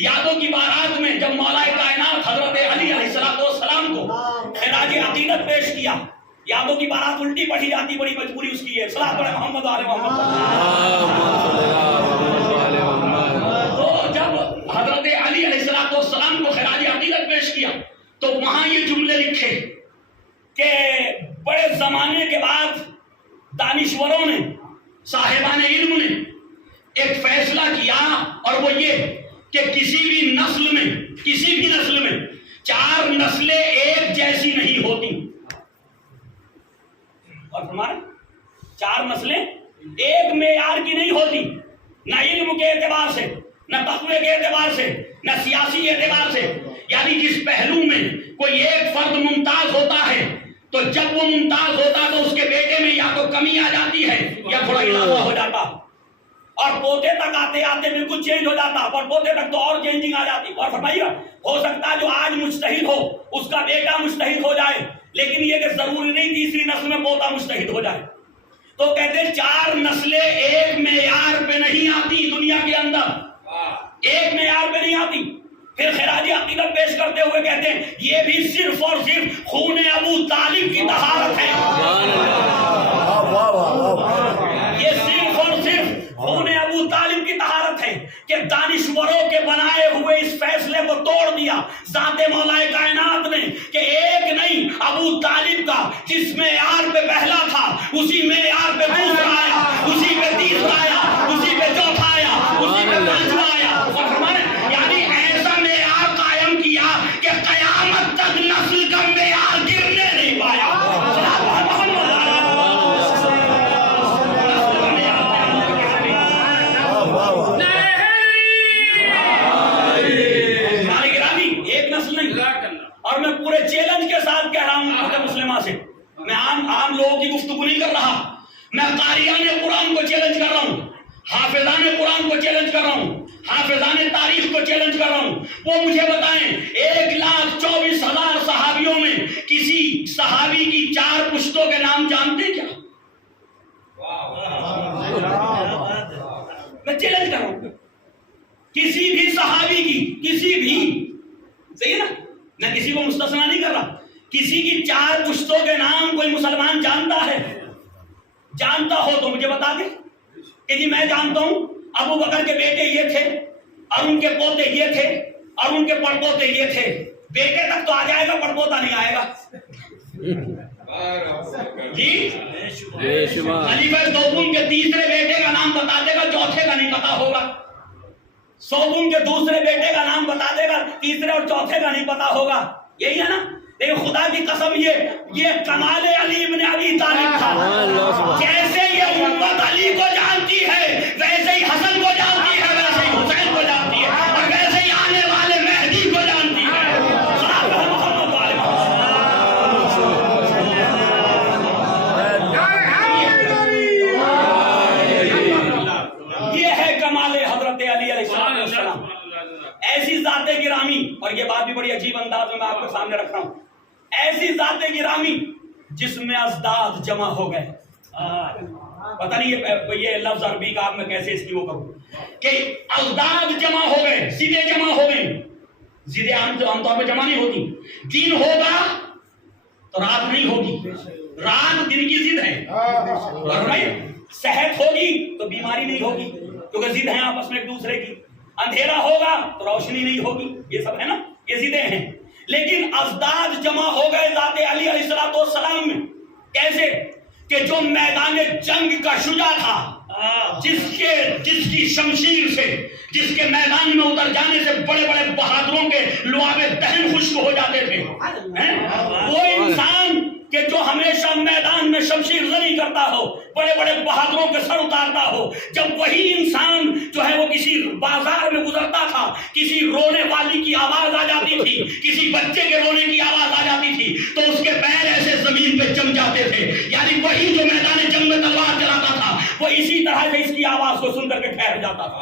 یادوں کی بارات میں جب مولا کائنات حضرت علی علیہ السلام کو خراج عقیدت پیش کیا، یادوں کی بارات الٹی پڑھی جاتی، بڑی مجبوری اس کی ہے. صلاۃ پڑھے محمد و آل محمد. تو جب حضرت علی علیہ السلام کو خراج عقیدت پیش کیا تو وہاں یہ جملے لکھے کہ بڑے زمانے کے بعد دانشوروں نے، صاحبان علم نے ایک فیصلہ کیا، اور وہ یہ کہ کسی بھی نسل میں 4 نسلیں ایک جیسی نہیں ہوتی. اور ہمارے 4 نسلیں ایک معیار کی نہیں ہوتی، نہ علم کے اعتبار سے، نہ تقوی کے اعتبار سے، نہ سیاسی اعتبار سے. یعنی جس پہلو میں کوئی ایک فرد ممتاز ہوتا ہے تو جب وہ ممتاز ہوتا ہے تو اس کے بیٹے میں یا تو کمی آ جاتی ہے یا تھوڑا اضافہ ہو جاتا، اور پوتے تک آتے آتے بالکل چینج ہو جاتا، اور پوتے تک تو اور چینجنگ آ جاتی. اور فرمائیے ہو سکتا ہے جو آج مجتہد ہو اس کا بیٹا مجتہد ہو جائے، لیکن یہ کہ ضروری نہیں تیسری نسل میں پوتا مجتہد ہو جائے. تو کہتے ہیں 4 نسلیں ایک معیار پہ نہیں آتی دنیا کے اندر، ایک معیار پہ نہیں آتی. پھر خراج عقیدت پیش کرتے ہوئے کہتے ہیں یہ بھی صرف اور صرف خون ابو طالب کی طہارت ہے. یہ صرف اور صرف خون ابو طالب کی طہارت ہے کہ دانشوروں کے بنائے ہوئے اس فیصلے کو توڑ دیا ذات مولا کائنات نے کہ ایک نہیں، ابو طالب کا جس معیار پہ پہلا تھا اسی معیار پہ دوسرا آیا، اسی پہ تیسرا آیا، اسی پہ چوتھا آیا، اسی پہ پانچواں آیا. اور ہمارے یعنی ایسا معیار قائم کیا کہ قیامت تک نسل کا معیار گرنے نہیں پایا. اور میں پورے چیلنج کے ساتھ کہہ رہا ہوں امت مسلمہ سے، میں عام لوگوں کی گفتگو نہیں کر رہا، میں قاریان قرآن کو چیلنج کر رہا ہوں، حافظان قرآن کو چیلنج کر رہا ہوں، حافظان تاریخ کو چیلنج کر رہا ہوں. وہ مجھے بتائیں 1,24,000 صحابیوں میں کسی صحابی کی 4 پشتوں کے نام جانتے کیا؟ میں چیلنج کر رہا ہوں، کسی بھی صحابی کی، کسی بھی، صحیح ہے نا، میں کسی کو مستثنا نہیں کر رہا، کسی کی 4 پشتوں کے نام کوئی مسلمان جانتا ہے؟ جانتا ہو تو مجھے بتا دے کہ جی میں جانتا ہوں ابو بکر کے بیٹے یہ تھے، اور ان کے پوتے یہ تھے، اور ان کے پڑپوتے یہ تھے. بیٹے تک تو آ جائے گا، پڑپوتا نہیں آئے گا. جی خلیفہ دوم کے تیسرے بیٹے کا نام بتا دے گا، چوتھے کا نہیں پتا ہوگا. سوگن کے دوسرے بیٹے کا نام بتا دے گا، تیسرے اور چوتھے کا نہیں پتا ہوگا. یہی ہے نا. لیکن خدا کی قسم یہ کمال علی ابن ابی طالب تھا. جیسے یہ امت علی کو جانتی ہے ویسے ہی حسن کو جانتی ہے، ویسے ہی حسین کو جانتی ہے، اور ویسے ہی آنے والے مہدی کو جانتی ہے. یہ ہے کمال حضرت علی علیہ السلام. ایسی ذات گرامی، اور یہ بات بھی بڑی عجیب انداز میں آپ کے سامنے رکھ رہا ہوں، ایسی ذات گرامی جس میں ازداد جمع ہو گئے. پتہ نہیں یہ لفظ عربی کا آپ میں کیسے اس کی وہ کروں کہ ازداد جمع ہو گئے، زدیں جمع ہو گئی. زدیں عام طور پہ جمع نہیں ہوتی. دن ہوگا تو رات نہیں ہوگی، رات دن کی ضد ہے. صحت ہوگی تو بیماری نہیں ہوگی کیونکہ ضد ہیں آپس میں ایک دوسرے کی. اندھیرا ہوگا تو روشنی نہیں ہوگی. یہ سب ہے نا، یہ ضدیں ہیں. لیکن ازداد جمع ہو گئے ذات علی علیہ السلام میں. کیسے کہ جو میدان جنگ کا شجاع تھا، جس کی شمشیر سے، جس کے میدان میں اتر جانے سے بڑے بڑے بہادروں کے لعابے دہن خشک ہو جاتے تھے، وہ انسان کہ جو ہمیشہ میدان میں شمشیر زنی کرتا ہو، بڑے بڑے بہادروں کے سر اتارتا ہو، جب وہی انسان جو ہے وہ کسی بازار میں گزرتا تھا، کسی رونے والی کی آواز آ جاتی تھی، کسی بچے کے رونے کی آواز آ جاتی تھی تو اس کے پیر ایسے زمین پہ جم جاتے تھے. یعنی وہی جو میدان جنگ میں تلوار چلاتا تھا وہ اسی طرح سے اس کی آواز کو سن کر کے ٹھہر جاتا تھا.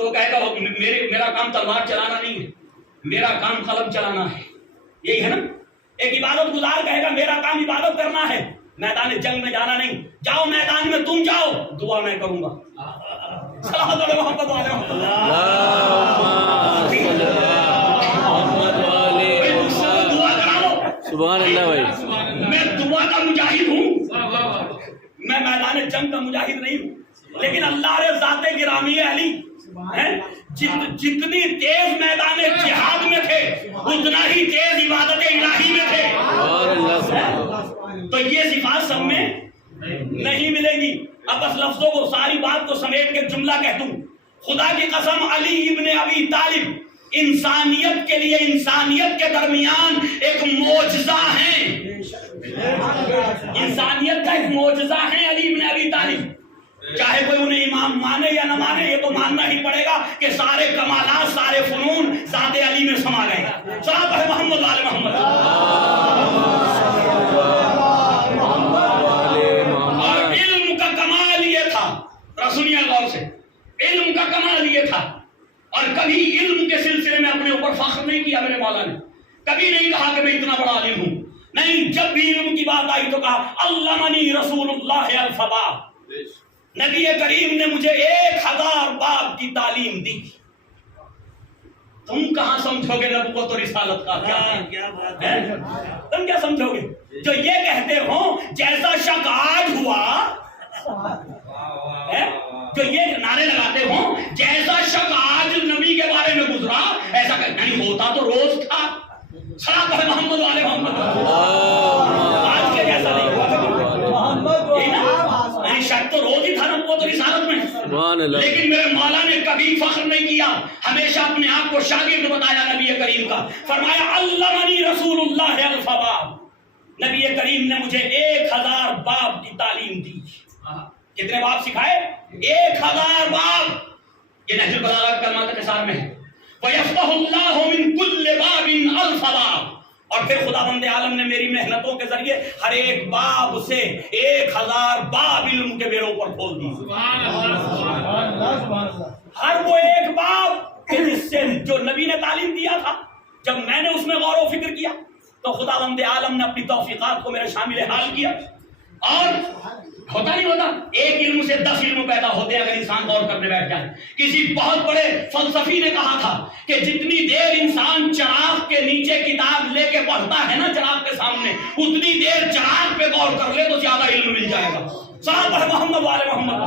تو وہ کہے گا میرا کام تلوار چلانا نہیں ہے، میرا کام قلم چلانا ہے. یہی ہے نا. ایک عبادت گزار کہے گا میرا کام عبادت کرنا ہے، میدان جنگ میں جانا نہیں. جاؤ میدان میں تم جاؤ، دعا میں کروں گا. صلوات علی محمد وعلی سبحان اللہ بھائی. میں دعا کا مجاہد ہوں، میں میدان جنگ کا مجاہد نہیں ہوں. لیکن اللہ نے ذات گرامی علی جتنی تیز میدان جہاد میں تھے اتنا ہی تیز عبادت الہی میں تھے. تو یہ صفات سب میں نہیں ملے گی. اب بس لفظوں کو ساری بات کو سمیٹ کے جملہ کہہ دوں. خدا کی قسم علی ابن ابی طالب انسانیت کے لیے، انسانیت کے درمیان ایک معجزہ ہیں. انسانیت کا ایک معجزہ ہے علی ابن ابی طالب. چاہے کوئی انہیں امام مانے یا نہ مانے، یہ تو ماننا ہی پڑے گا کہ سارے کمالات، سارے فنون ذات علی میں سما گئے. صلوات ہے محمد وعلی محمد. اور علم کا کمال یہ تھا، سنیے غور سے، علم کا کمال یہ تھا. اور کبھی علم کے سلسلے میں اپنے اوپر فخر نہیں کیا میرے مولا نے. کبھی نہیں کہا کہ میں اتنا بڑا عالم ہوں. نہیں، جب بھی علم کی بات آئی تو کہا علمنی رسول اللہ الف باب. نبی کریم نے مجھے 1000 باب کی تعلیم دی. تم کہاں سمجھو گے نبوت و رسالت کا کیا ہے؟ تم کیا سمجھو گے جو یہ کہتے ہو جیسا شک آج ہوا، جو یہ نعرے لگاتے ہو جیسا شک آج نبی کے بارے میں گزرا ایسا نہیں ہوتا تو روز تھا. صلوات ہے محمد علیہ محمد. آج کے جیسا نہیں ہوا یعنی شک تو روز ہی تھا نبوت و رسالت میں. لیکن میرے مولا نے کبھی فخر نہیں کیا، ہمیشہ اپنے آپ کو شاگرد بتایا نبی کریم کا. فرمایا علمنی رسول اللہ الف باب. نبی کریم نے مجھے 1000 باب کی تعلیم دی. کتنے باب سکھائے؟ 1000 باب. یہ نہج البلاغہ کلمات قصار میں ہے. وَيَفْتَحُ اللَّهُ مِن كُلِّ بَابٍ أَلْفَ بَابٍ. اور پھر خداوند عالم نے میری محنتوں کے ذریعے ہر ایک باب سے 1000 باب علم کے بیڑوں پر کھول دی. ہر وہ ایک باب جس سے جو نبی نے تعلیم دیا تھا، جب میں نے اس میں غور و فکر کیا تو خداوند عالم نے اپنی توفیقات کو میرے شامل حال کیا. اور ہوتا نہیں ہوتا، ایک علم سے 10 علم پیدا ہوتے ہیں اگر انسان غور کرنے بیٹھ جائے. کسی بہت بڑے فلسفی نے کہا تھا کہ جتنی دیر انسان چراغ کے نیچے کتاب لے کے پڑھتا ہے نا چراغ کے سامنے، اتنی دیر چراغ پہ غور کر لے تو زیادہ علم مل جائے گا. صاحب محمد والے محمد.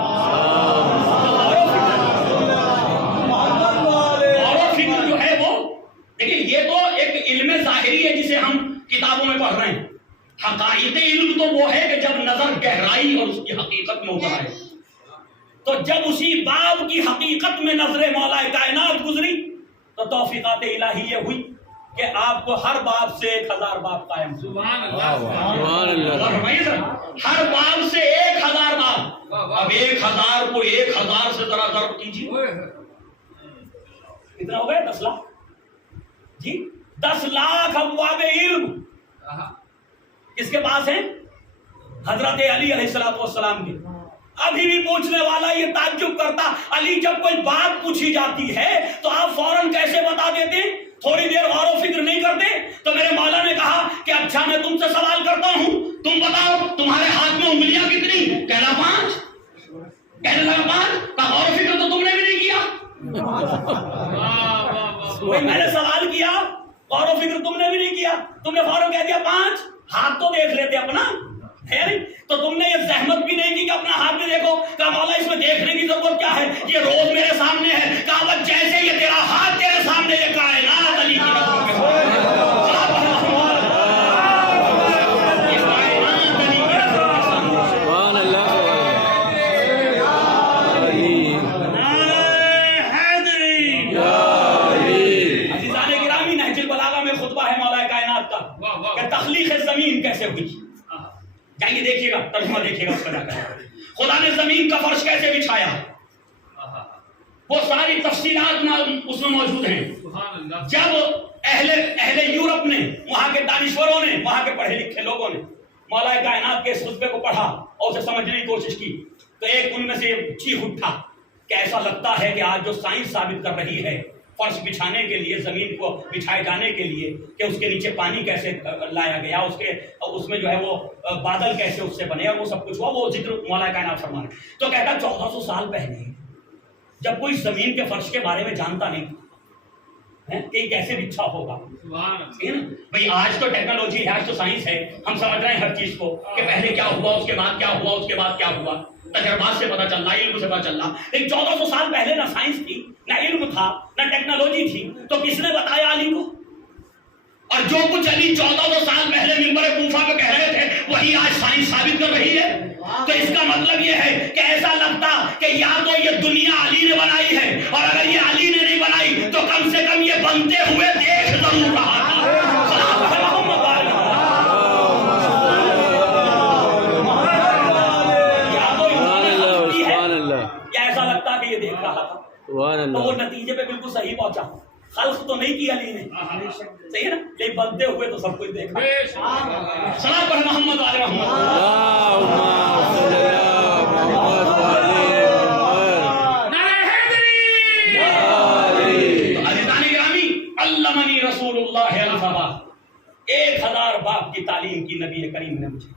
غور و فکر جو ہے وہ، لیکن یہ تو ایک علم ظاہری ہے جسے ہم کتابوں میں پڑھ رہے ہیں. حقائق علم تو وہ ہے کہ جب نظر گہرائی اور اس کی حقیقت میں اتر آئے. تو جب اسی باب کی حقیقت میں نظر مولا کائنات گزری تو توفیقات الہی یہ ہوئی کہ آپ کو ہر باب سے 1000 باب قائم. سبحان اللہ. ہر باب سے 1000 باب. اب 1000 کو 1000 سے ذرا ضرب کیجیے، کتنا ہو گیا؟ 10 لاکھ. جی 10 لاکھ ابواب علم کس کے پاس ہیں؟ حضرت علی علیہ السلام کے. ابھی بھی پوچھنے والا یہ تعجب کرتا، علی جب کوئی بات پوچھی جاتی ہے تو آپ فوراً کیسے بتا دیتے؟ تھوڑی دیر غور و فکر نہیں کرتے؟ تو میرے مولا نے کہا کہ اچھا میں تم سے سوال کرتا ہوں، تم بتاؤ تمہارے ہاتھ میں انگلیاں کتنی؟ کہنا 5. کہنے لگا 5. کا غور و فکر تو تم نے بھی نہیں کیا. میں نے سوال کیا، غور و فکر تم نے بھی نہیں کیا، تم نے فوراً کہہ دیا 5. ہاتھ تو دیکھ لیتے اپنا ہے نہیں. تو تم نے یہ زحمت بھی نہیں کی کہ اپنا ہاتھ بھی دیکھو. کہا مولا اس میں دیکھنے کی ضرورت کیا ہے، یہ روز میرے سامنے ہے. کہا بس جیسے یہ تیرا ہاتھ تیرے سامنے، یہ کائنات علی کی قسم کے سبحان اللہ. عزیزان گرامی، نہج البلاغہ میں خطبہ ہے مولا کائنات کا کہ تخلیق زمین کیسے ہوئی. جائیے دیکھیے گا، ترجمہ دیکھیے گا اس کا جا کر. خدا نے زمین کا فرش کیسے بچھایا، وہ ساری تفصیلات اس میں موجود ہیں. جب اہل یورپ نے، وہاں کے دانشوروں نے، وہاں کے پڑھے لکھے لوگوں نے مولا کائنات کے اس خطبے کو پڑھا اور اسے سمجھنے کی کوشش کی تو ایک ان میں سے چیخ اٹھا کہ ایسا لگتا ہے کہ آج جو سائنس ثابت کر رہی ہے فرش بچھانے کے لیے، زمین کو بچھائے جانے کے لیے کہ اس کے نیچے پانی کیسے لایا گیا، اس میں جو ہے وہ بادل کیسے اس سے بنے اور وہ سب کچھ ہوا، وہ ذکر مولا کائنات فرمانے. تو کہتا 1400 سال پہلے جب کوئی زمین کے فرش کے بارے میں جانتا نہیں کہ یہ کیسے بچھا ہوگا. بھائی آج تو ٹیکنالوجی ہے، آج تو سائنس ہے، ہم سمجھ رہے ہیں ہر چیز کو کہ پہلے کیا ہوا، اس کے بعد کیا ہوا، اس کے بعد کیا ہوا، تجربات سے پتہ چل رہا، علم سے پتہ چل رہا. لیکن 1400 سال پہلے نہ سائنس تھی، نہ علم تھا، نہ ٹیکنالوجی تھی، تو کس نے بتایا علی کو؟ اور جو کچھ علی 1400 سال پہلے منبر کوفہ پہ کہہ رہے تھے وہی آج سائنس ثابت کر رہی ہے. تو اس کا مطلب یہ ہے کہ ایسا لگتا کہ یا تو یہ دنیا علی نے بنائی ہے، اور اگر یہ علی نے نہیں بنائی تو کم سے کم یہ بنتے ہوئے دیکھ ضرور رہا تھا. ایسا لگتا کہ یہ دیکھ رہا تھا، تو وہ نتیجے پہ بالکل صحیح پہنچا. خلق تو نہیں کی علی نے، صحیح ہے نا، لیکن بنتے ہوئے تو سب کچھ دیکھا. سلام پر محمد والے محمد. علمنی رسول اللہ الفبا، 1000 باب کی تعلیم کی نبی کریم نے مجھے.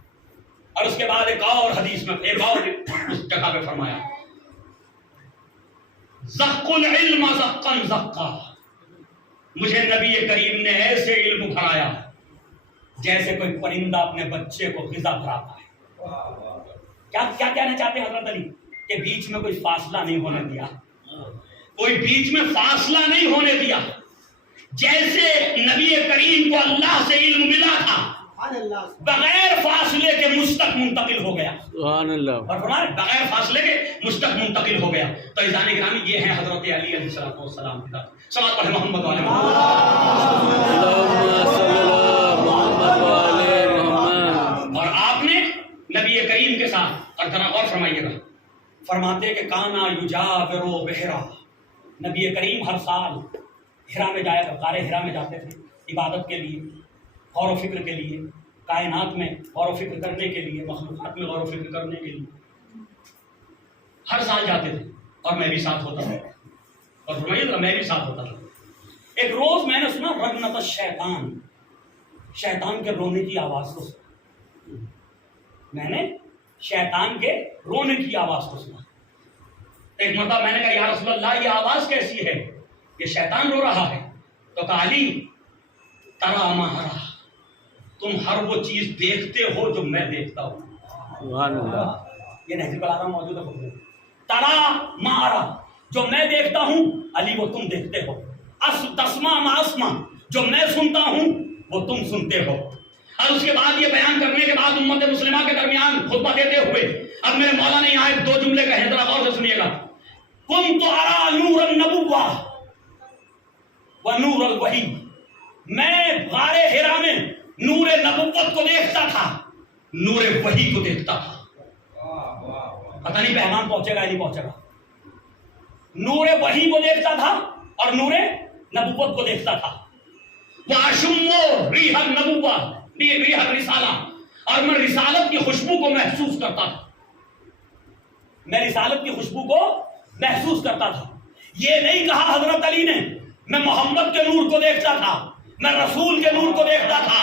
اور اس کے بعد ایک اور حدیث میں ایک اور اس جگہ پہ فرمایا زق العلم زقا زقا، مجھے نبی کریم نے ایسے علم بھرایا جیسے کوئی پرندہ اپنے بچے کو غذا بھراتا ہے. کیا کہنا چاہتے ہیں حضرت علی؟ کہ بیچ میں کوئی فاصلہ نہیں ہونے دیا، کوئی بیچ میں فاصلہ نہیں ہونے دیا. جیسے نبی کریم کو اللہ سے علم ملا تھا بغیر فاصلے کے مستق منتقل ہو گیا. سبحان اللہ. اور فرمایا بغیر فاصلے کے مستق منتقل ہو گیا. تو عزیزان گرامی یہ ہیں حضرت علی علیہ السلام کی ذات. صلوات پڑھیں محمد والے محمد. اور آپ نے نبی کریم کے ساتھ، اور ذرا غور فرمائیے گا، فرماتے کہ کانا یجاورو بحرا، نبی کریم ہر سال ہرا میں جایا کرتے، غار ہرا میں جاتے تھے عبادت کے لیے، غور و فکر کے لیے، کائنات میں غور و فکر کرنے کے لیے، مخلوقات میں غور و فکر کرنے کے لیے ہر سال جاتے تھے. اور میں بھی ساتھ ہوتا تھا، اور فرمائیے گا میں بھی ساتھ ہوتا تھا. ایک روز میں نے سنا رنت الشیطان، شیطان کے رونے کی آواز کو سنا. میں نے شیطان کے رونے کی آواز کو سنا. ایک مرتبہ میں نے کہا یا رسول اللہ یہ آواز کیسی ہے؟ یہ شیطان رو رہا ہے. تو کہا علی ترا ما ارا، تم ہر وہ چیز دیکھتے ہو جو میں دیکھتا ہوں. سبحان اللہ. یہ نہج البلاغہ موجود ہے. ترا ما ارا، جو میں دیکھتا ہوں علی وہ تم دیکھتے ہو. تسمع ما اسمع، جو میں سنتا ہوں وہ تم سنتے ہو. اور اس کے بعد یہ بیان کرنے کے بعد امت مسلمہ کے درمیان خطبہ دیتے ہوئے اب میرے مولا نے یہاں 2 جملے کہے، ذرا غور سے سنیے گا. کنت ارى نور النبوہ ونور الوحی، میں غار ہرا میں نور نبوت کو دیکھتا تھا، نور وحی کو دیکھتا تھا. پتہ نہیں پیغام پہنچے گا یا نہیں پہنچے گا. نور وحی کو دیکھتا تھا اور نور نبوت کو دیکھتا تھا. واشم ریح النبوہ ریح الرسالہ، اور میں رسالت کی خوشبو کو محسوس کرتا تھا. میں رسالت کی خوشبو کو محسوس کرتا تھا. یہ نہیں کہا حضرت علی نے میں محمد کے نور کو دیکھتا تھا، میں رسول کے نور کو دیکھتا تھا.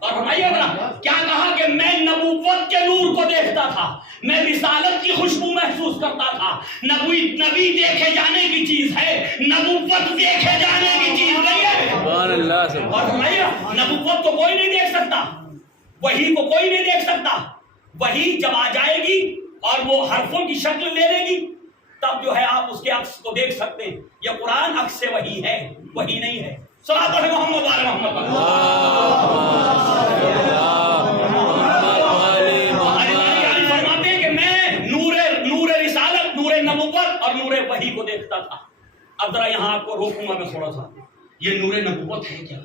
اور فرمائیے گا کیا کہا کہ میں نبوت کے نور کو دیکھتا تھا، میں رسالت کی خوشبو محسوس کرتا تھا. نبی دیکھے جانے کی چیز ہے، نبوت دیکھے جانے کی چیز نہیں ہے. سبحان اللہ. اور فرمائیے نبوت کو کوئی نہیں دیکھ سکتا، وحی کو کوئی نہیں دیکھ سکتا. وحی جب آ جائے گی اور وہ حرفوں کی شکل لے لے گی تب جو ہے آپ اس کے عکس کو دیکھ سکتے ہیں. یہ قرآن عکس سے وحی ہے، وحی نہیں ہے. صلوات پڑھیں محمد والے محمد. فرماتے ہیں کہ میں نور رسالت، نور نبوت اور نور وحی کو دیکھتا تھا. اب ذرا یہاں آپ کو روکوں گا میں تھوڑا سا. یہ نور نبوت ہے کیا؟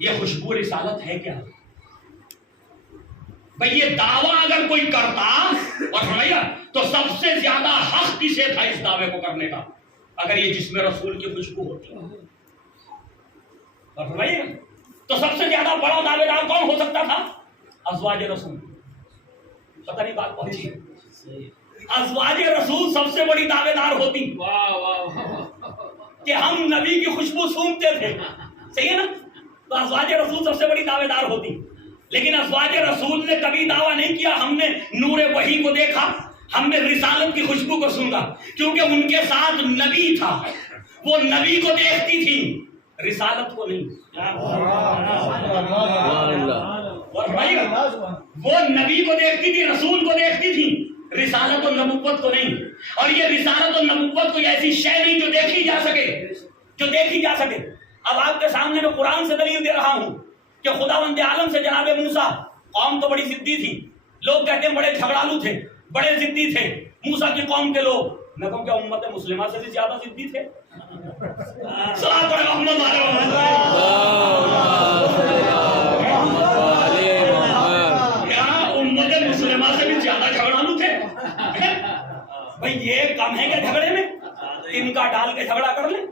یہ خوشبو رسالت ہے کیا؟ بھئی یہ دعویٰ اگر کوئی کرتا اور فرمایا تو سب سے زیادہ حق کسے تھا اس دعوے کو کرنے کا؟ اگر یہ جسم رسول کی خوشبو ہوتی. اور فرمائیے تو سب سے زیادہ بڑا دعوے دار کون ہو سکتا تھا؟ ازواج رسول. پتہ نہیں بات پہنچی. ازواج رسول سب سے بڑی دعوے دار ہوتی کہ ہم نبی کی خوشبو سونگتے تھے، صحیح ہے نا؟ تو ازواج رسول سب سے بڑی دعوے دار ہوتی، لیکن ازواج رسول نے کبھی دعویٰ نہیں کیا ہم نے نور وحی کو دیکھا، ہم نے رسالت کی خوشبو کو سونگا، کیونکہ ان کے ساتھ نبی تھا، وہ نبی کو دیکھتی تھی، رسالت کو نہیں۔ وہ نبی کو دیکھتی تھی، رسول کو دیکھتی تھی، رسالت و نبوت کو نہیں۔ اور یہ رسالت و نبوت کوئی ایسی شے نہیں جو دیکھی جا سکے۔ اب آپ کے سامنے میں قرآن سے دلیل دے رہا ہوں کہ خداوند عالم سے جناب موسیٰ، قوم تو بڑی ضدی تھی، لوگ کہتے ہیں بڑے جھگڑالو تھے، بڑے ضدی تھے موسیٰ کی قوم کے لوگ۔ میں کہوں کہ امت مسلمہ سے بھی زیادہ ضدی تھے۔ امت مسلمہ سے بھی زیادہ جھگڑالو تھے بھائی، یہ کم ہے کہ جھگڑے میں ان کا ڈال کے جھگڑا کر لیں،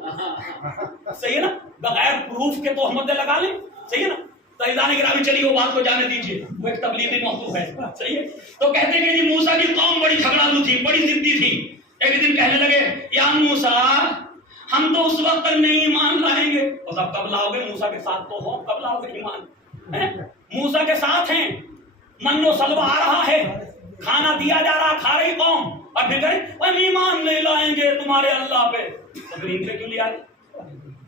صحیح ہے نا؟ بغیر پروف کے تو ہم لگا لیں، صحیح ہے نا؟ تعزیزان گرامی چلیے وہ بات کو جانے دیجیے، وہ ایک تبلیغی موضوع ہے، صحیح ہے؟ تو کہتے ہیں کہ جی موسیٰ کی قوم بڑی جھگڑالو تھی، بڑی ضدی تھی۔ ایک دن کہنے لگے یا موسیٰ ہم تو اس وقت تک نہیں ایمان لائیں گے۔ اور سب کب لاؤ گے؟ موسیٰ کے ساتھ تو ہو، کب لاؤ گے ایمان؟ موسیٰ کے ساتھ ہیں، من و سلوہ آ رہا ہے، کھانا دیا جا رہا، کھا رہی قوم، اور پھر کہیں ہم ایمان نہیں لائیں گے تمہارے اللہ پہ۔ تو پھر ان پہ کیوں لے آئے؟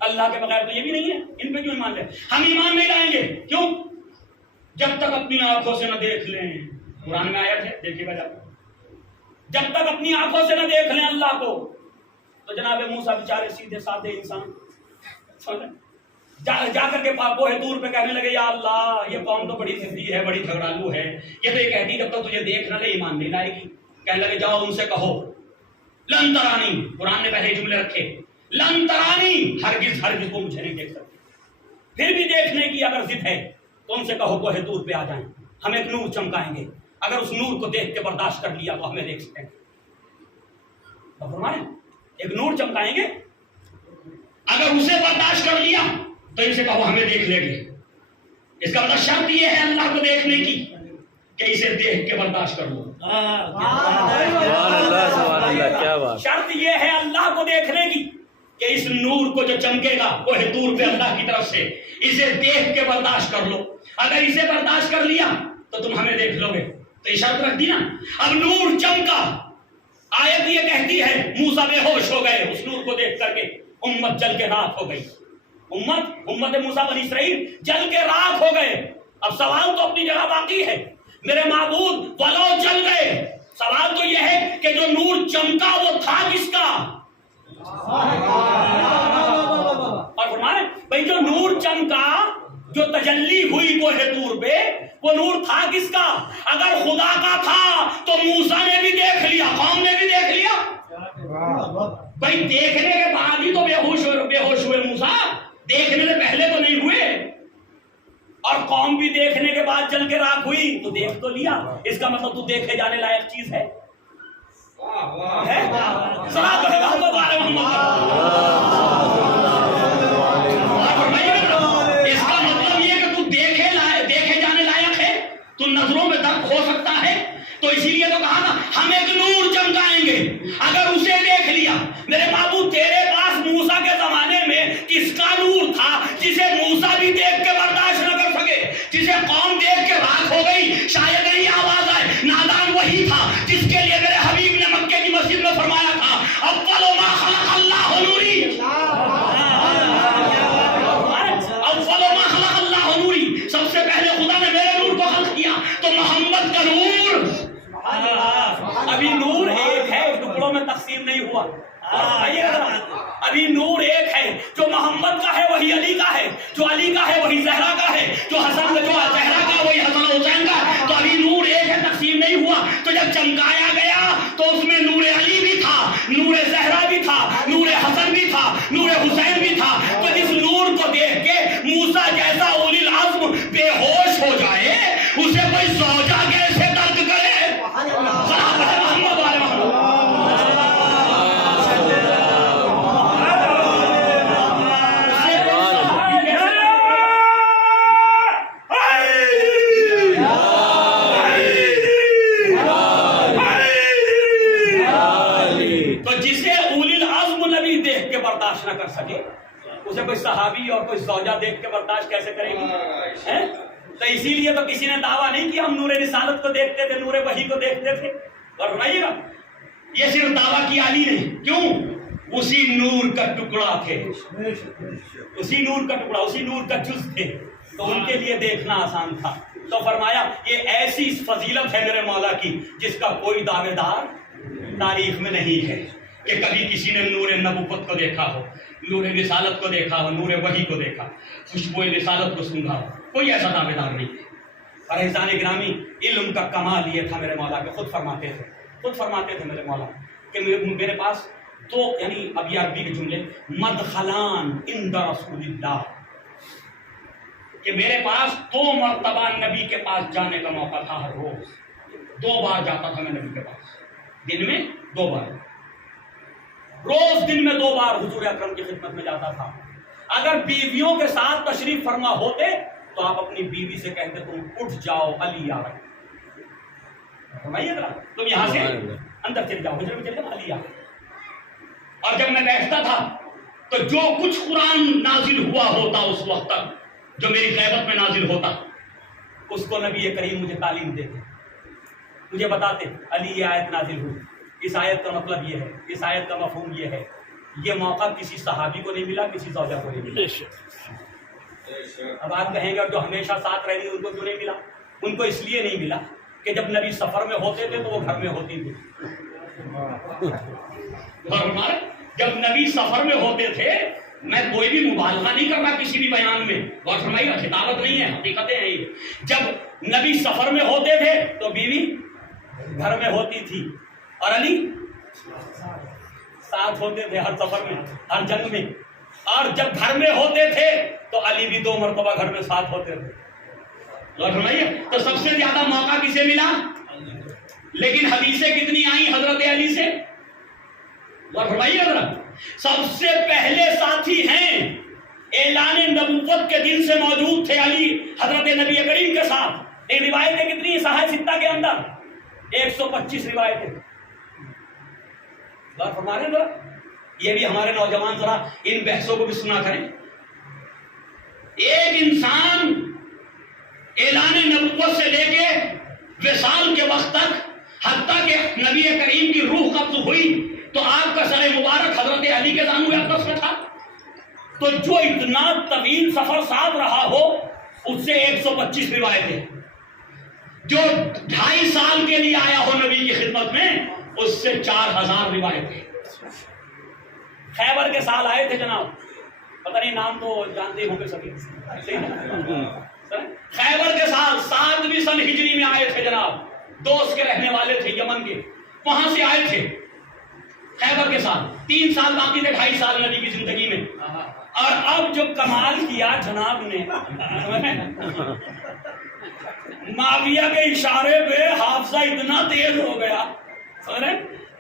اللہ کے بغیر تو یہ بھی نہیں ہے، ان پہ کیوں ایمان لیں؟ ہم ایمان نہیں لائیں گے، کیوں؟ جب تک اپنی آنکھوں سے نہ دیکھ لیں۔ قرآن میں آیت ہے، دیکھیے گا جب تک اپنی آنکھوں سے نہ دیکھ لیں اللہ کو۔ تو جناب موسیٰ بیچارے سیدھے سادے انسان جا کر کے کوہ طور پہ کہنے لگے یا اللہ یہ قوم تو بڑی ضدی ہے، بڑی جھگڑالو ہے، یہ تو یہ کہتی جب تک تجھے دیکھ نہ لے ایمان نہیں لائے گی۔ کہنے لگے جاؤ ان سے کہو لن ترانی، قرآن نے پہلے جملے رکھے، لن ترانی، ہرگز ہرگز وہ مجھے نہیں دیکھ سکتے۔ پھر بھی دیکھنے کی اگر ضد ہے تو ان سے کہو کوہ طور پہ آ جائیں، ہم ایک نور چمکائیں گے، اگر اس نور کو دیکھ کے برداشت کر لیا تو ہمیں دیکھ سکیں گے۔ فرمائیں ایک نور چمکائیں گے، اگر اسے برداشت کر لیا تو ان سے کہو ہمیں دیکھ لے گی۔ اس کا مطلب شرط یہ ہے اللہ کو دیکھنے کی کہ اسے دیکھ کے برداشت کر لو۔ شرط یہ ہے اللہ کو دیکھنے کی کہ اس نور کو جو چمکے گا کوہ طور پہ اللہ کی طرف سے، اسے دیکھ کے برداشت کر لو۔ اگر اسے برداشت کر لیا تو تم ہمیں دیکھ لو گے۔ تو یہ شرط رکھ دی نا۔ اب نور چمکا، آیت یہ کہتی ہے موسیٰ بے ہوش ہو گئے اس نور کو دیکھ کر کے، امت جل کے راکھ ہو گئی۔ امت موسیٰ بنی اسرائیل جل کے راکھ ہو گئے۔ اب سوال تو اپنی جگہ باقی ہے، میرے معبود ولو جل گئے، سوال تو یہ ہے کہ جو نور چمکا وہ تھا کس کا؟ اور فرمائے بھائی جو نور چمکا، جو تجلی ہوئی کوہ طور پہ، وہ نور تھا کس کا؟ اگر خدا کا تھا تو موسیٰ نے بھی دیکھ لیا، قوم نے بھی دیکھ لیا۔ بھائی دیکھنے کے بعد ہی تو بے ہوش ہوئے موسیٰ، دیکھنے سے پہلے تو نہیں ہوئے۔ اور قوم بھی دیکھنے کے بعد جل کے راکھ ہوئی تو دیکھ تو لیا، اس کا مطلب تو دیکھے جانے لائق چیز ہے۔ اس کا مطلب یہ کہ تو دیکھے جانے لائق ہے، تو نظروں میں درد ہو سکتا ہے، تو اسی لیے تو کہا نا ہم ایک نور چمکائیں گے، اگر اسے دیکھ لیا۔ میرے معبود تیرے پاس موسیٰ کے زمانے میں کس کا نور تھا جسے موسیٰ بھی دیکھ کے برداشت نہ کر سکے، جسے قوم دیکھ کے راکھ ہو گئی؟ شاید نہیں آواز آئے، نادان وہی تھا جس کے لیے میرے حبیب نے مکے کی مسجد میں فرمایا تھا اول ما خلق اللہ نوری، اول ما خلق اللہ نوری، سب سے پہلے خدا نے میرے نور کو خلق کیا، تو محمد کا نور۔ ابھی نور ایک ہے، ٹکڑوں میں تقسیم نہیں ہوا۔ ابھی نور ایک ہے، جو محمد کا ہے وہی علی کا ہے، جو علی کا ہے وہی زہرا کا ہے، جو حسن کا، جو زہرا کا وہی حسن حسین کا۔ تو ابھی نور ایک ہے، تقسیم نہیں ہوا۔ تو جب چمکایا گیا تو اس میں نور علی بھی تھا، نور زہرا بھی تھا، نور حسن بھی تھا، نور حسین بھی تھا۔ تو جس نور کو دیکھ کے موسیٰ جیسا اولی العزم بے ہوش ہو جائے، اسے کوئی زوجہ کیسے درد کرے؟ نہ کر سکے اسے کوئی صحابی اور کوئی زوجہ دیکھ کے برداشت کیسے کرے گی؟ تو اسی لیے تو کسی نے دعویٰ نہیں کیا ہم نور رسالت کو دیکھتے تھے، نور وحی کو دیکھتے تھے. اور فرمائیے گا یہ صرف دعویٰ کیا علی نے، کیوں؟ اسی نور کا ٹکڑا تھے، اسی نور کا ٹکڑا، اسی نور کا جز تھے، تو ان کے لیے دیکھنا آسان تھا. تو فرمایا یہ ایسی فضیلت ہے میرے مولا کی جس کا کوئی دعوے دار تاریخ میں نہیں ہے کہ کبھی کسی نے نور نبوت کو دیکھا ہو، نور رسالت کو دیکھا ہو، نور وحی کو دیکھا، خوشبو رسالت کو سونگھا ہو. کوئی ایسا دعوے دار نہیں ہے. اور احسان گرامی علم کا کمال یہ تھا میرے مولا کے، خود فرماتے تھے میرے مولا کہ میرے پاس دو، یعنی اب یہ عربی کے جملے، مدخلان عند رسول اللہ، کہ میرے پاس 2 مرتبہ نبی کے پاس جانے کا موقع تھا. ہر روز 2 بار جاتا تھا میں نبی کے پاس، دن میں 2 بار، روز دن میں 2 بار حضور اکرم کی خدمت میں جاتا تھا. اگر بیویوں کے ساتھ تشریف فرما ہوتے تو آپ اپنی بیوی سے کہتے تم اٹھ جاؤ علی آ رہے. فرمائیے ذرا، تم یہاں سے اندر چلے جاؤ، حجرے میں چلے جاؤ، علی آ رہے. اور جب میں بیٹھتا تھا تو جو کچھ قرآن نازل ہوا ہوتا اس وقت تک، جو میری غیبت میں نازل ہوتا، اس کو نبی کریم مجھے تعلیم دیتے، مجھے بتاتے علی یہ آیت نازل ہوئی، اس آیت کا مطلب یہ ہے، اس آیت کا مفہوم یہ ہے. یہ موقع کسی صحابی کو نہیں ملا، کسی زوجہ کو نہیں ملا. اب آپ کہیں گے جو ہمیشہ ساتھ رہی ان کو کیوں نہیں ملا؟ ان کو اس لیے نہیں ملا کہ جب نبی سفر میں ہوتے تھے تو وہ گھر میں ہوتی تھی. جب نبی سفر میں ہوتے تھے، میں کوئی بھی مبالغہ نہیں کر رہا کسی بھی بیان میں، غور فرمائیے، خطابت نہیں ہے، حقیقتیں ہیں یہ. جب نبی سفر میں ہوتے تھے تو بیوی گھر میں ہوتی تھی، اور علی ساتھ ہوتے تھے ہر سفر میں، ہر جنگ میں. اور جب گھر میں ہوتے تھے تو علی بھی 2 مرتبہ گھر میں ساتھ ہوتے تھے. غور فرمائیے، تو سب سے زیادہ موقع کسے ملا؟ لیکن حدیثیں کتنی آئیں حضرت علی سے؟ غور فرمائیے حضرت، سب سے پہلے ساتھی ہیں، اعلان نبوت کے دن سے موجود تھے علی حضرت نبی کریم کے ساتھ. ایک روایتیں کتنی صحیح ستہ کے اندر 125 روایتیں. غور فرما رہے ہیں ذرا، یہ بھی ہمارے نوجوان ذرا ان بحثوں کو بھی سنا کریں. ایک انسان اعلان نبوت سے لے کے وصال کے وقت تک، حتیٰ کہ نبی کریم کی روح قبض ہوئی تو آپ کا سر مبارک حضرت علی کے زانو اقدس میں تھا. تو جو اتنا طویل سفر ساتھ رہا ہو اس سے 125 روایتیں. جو 2.5 سال کے لیے آیا ہو نبی کی خدمت میں اس سے 4000 روایتیں. خیبر کے سال آئے تھے جناب، پتہ نہیں نام تو جانتے ہوں گے سبھی. خیبر کے سال 7ویں سن ہجری میں آئے تھے جناب. دوست کے رہنے والے تھے یمن کے، وہاں سے آئے تھے خیبر کے سال. 3 سال باقی تھے 2.5 سال نبی کی زندگی میں. اور اب جو کمال کیا جناب نے، معاویہ کے اشارے پہ حافظہ اتنا تیز ہو گیا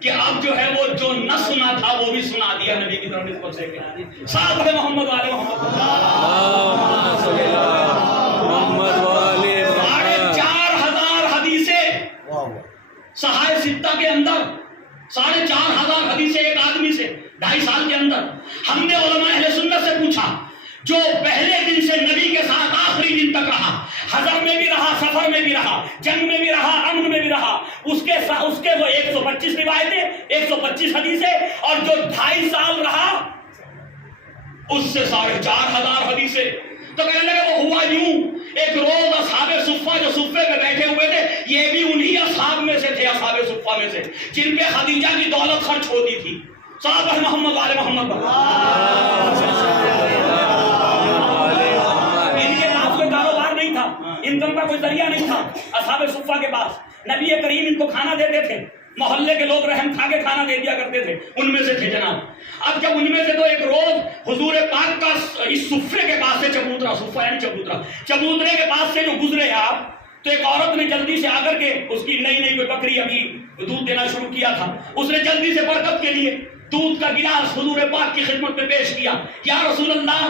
کہ اب جو ہے وہ جو نہ سنا تھا وہ بھی سنا دیا نبی کی طرف نسبت سے. صاحب محمد والے محمد 4,500 حدیثیں صحائف ستہ کے اندر، 4,500 حدیثیں ایک آدمی سے 2.5 سال کے اندر. ہم نے علماء اہل سنت سے پوچھا جو پہلے دن سے نبی کے ساتھ آخری دن تک رہا، حضر میں بھی رہا، سفر میں بھی رہا، جنگ میں بھی رہا، امن میں بھی رہا، اس کے وہ 125 روایتیں، 125 حدیثیں، اور جو 2.5 سال رہا اس سے 4,500 حدیثیں. تو کہنے لگے وہ ہوا یوں، ایک روز اصحاب صفہ جو صفے پہ بیٹھے ہوئے تھے، یہ بھی انہی اصحاب میں سے تھے، اصحاب صفہ میں سے جن پہ خدیجہ کی دولت خرچ ہوتی تھی. صحابہ محمد والے محمد انکم کا کوئی ذریعہ نہیں تھا. اصحاب صفہ کے پاس نبی کریم ان کو کھانا دیتے تھے، محلے کے لوگ رحم کھا کے کھانا دے دیا کرتے تھے، ان میں سے تھے جناب. اب جب ان میں سے تو ایک روز حضور پاک کا اس صفے کے پاس سے چبوترا، صفہ یعنی چبوترے کے پاس سے جو گزرے آپ، تو ایک عورت نے جلدی سے آ کر کے، اس کی نئی کوئی بکری ابھی دودھ دینا شروع کیا تھا، اس نے جلدی سے برکت کے لیے دودھ کا گلاس حضور پاک کی خدمت میں پیش کیا. یا رسول اللہ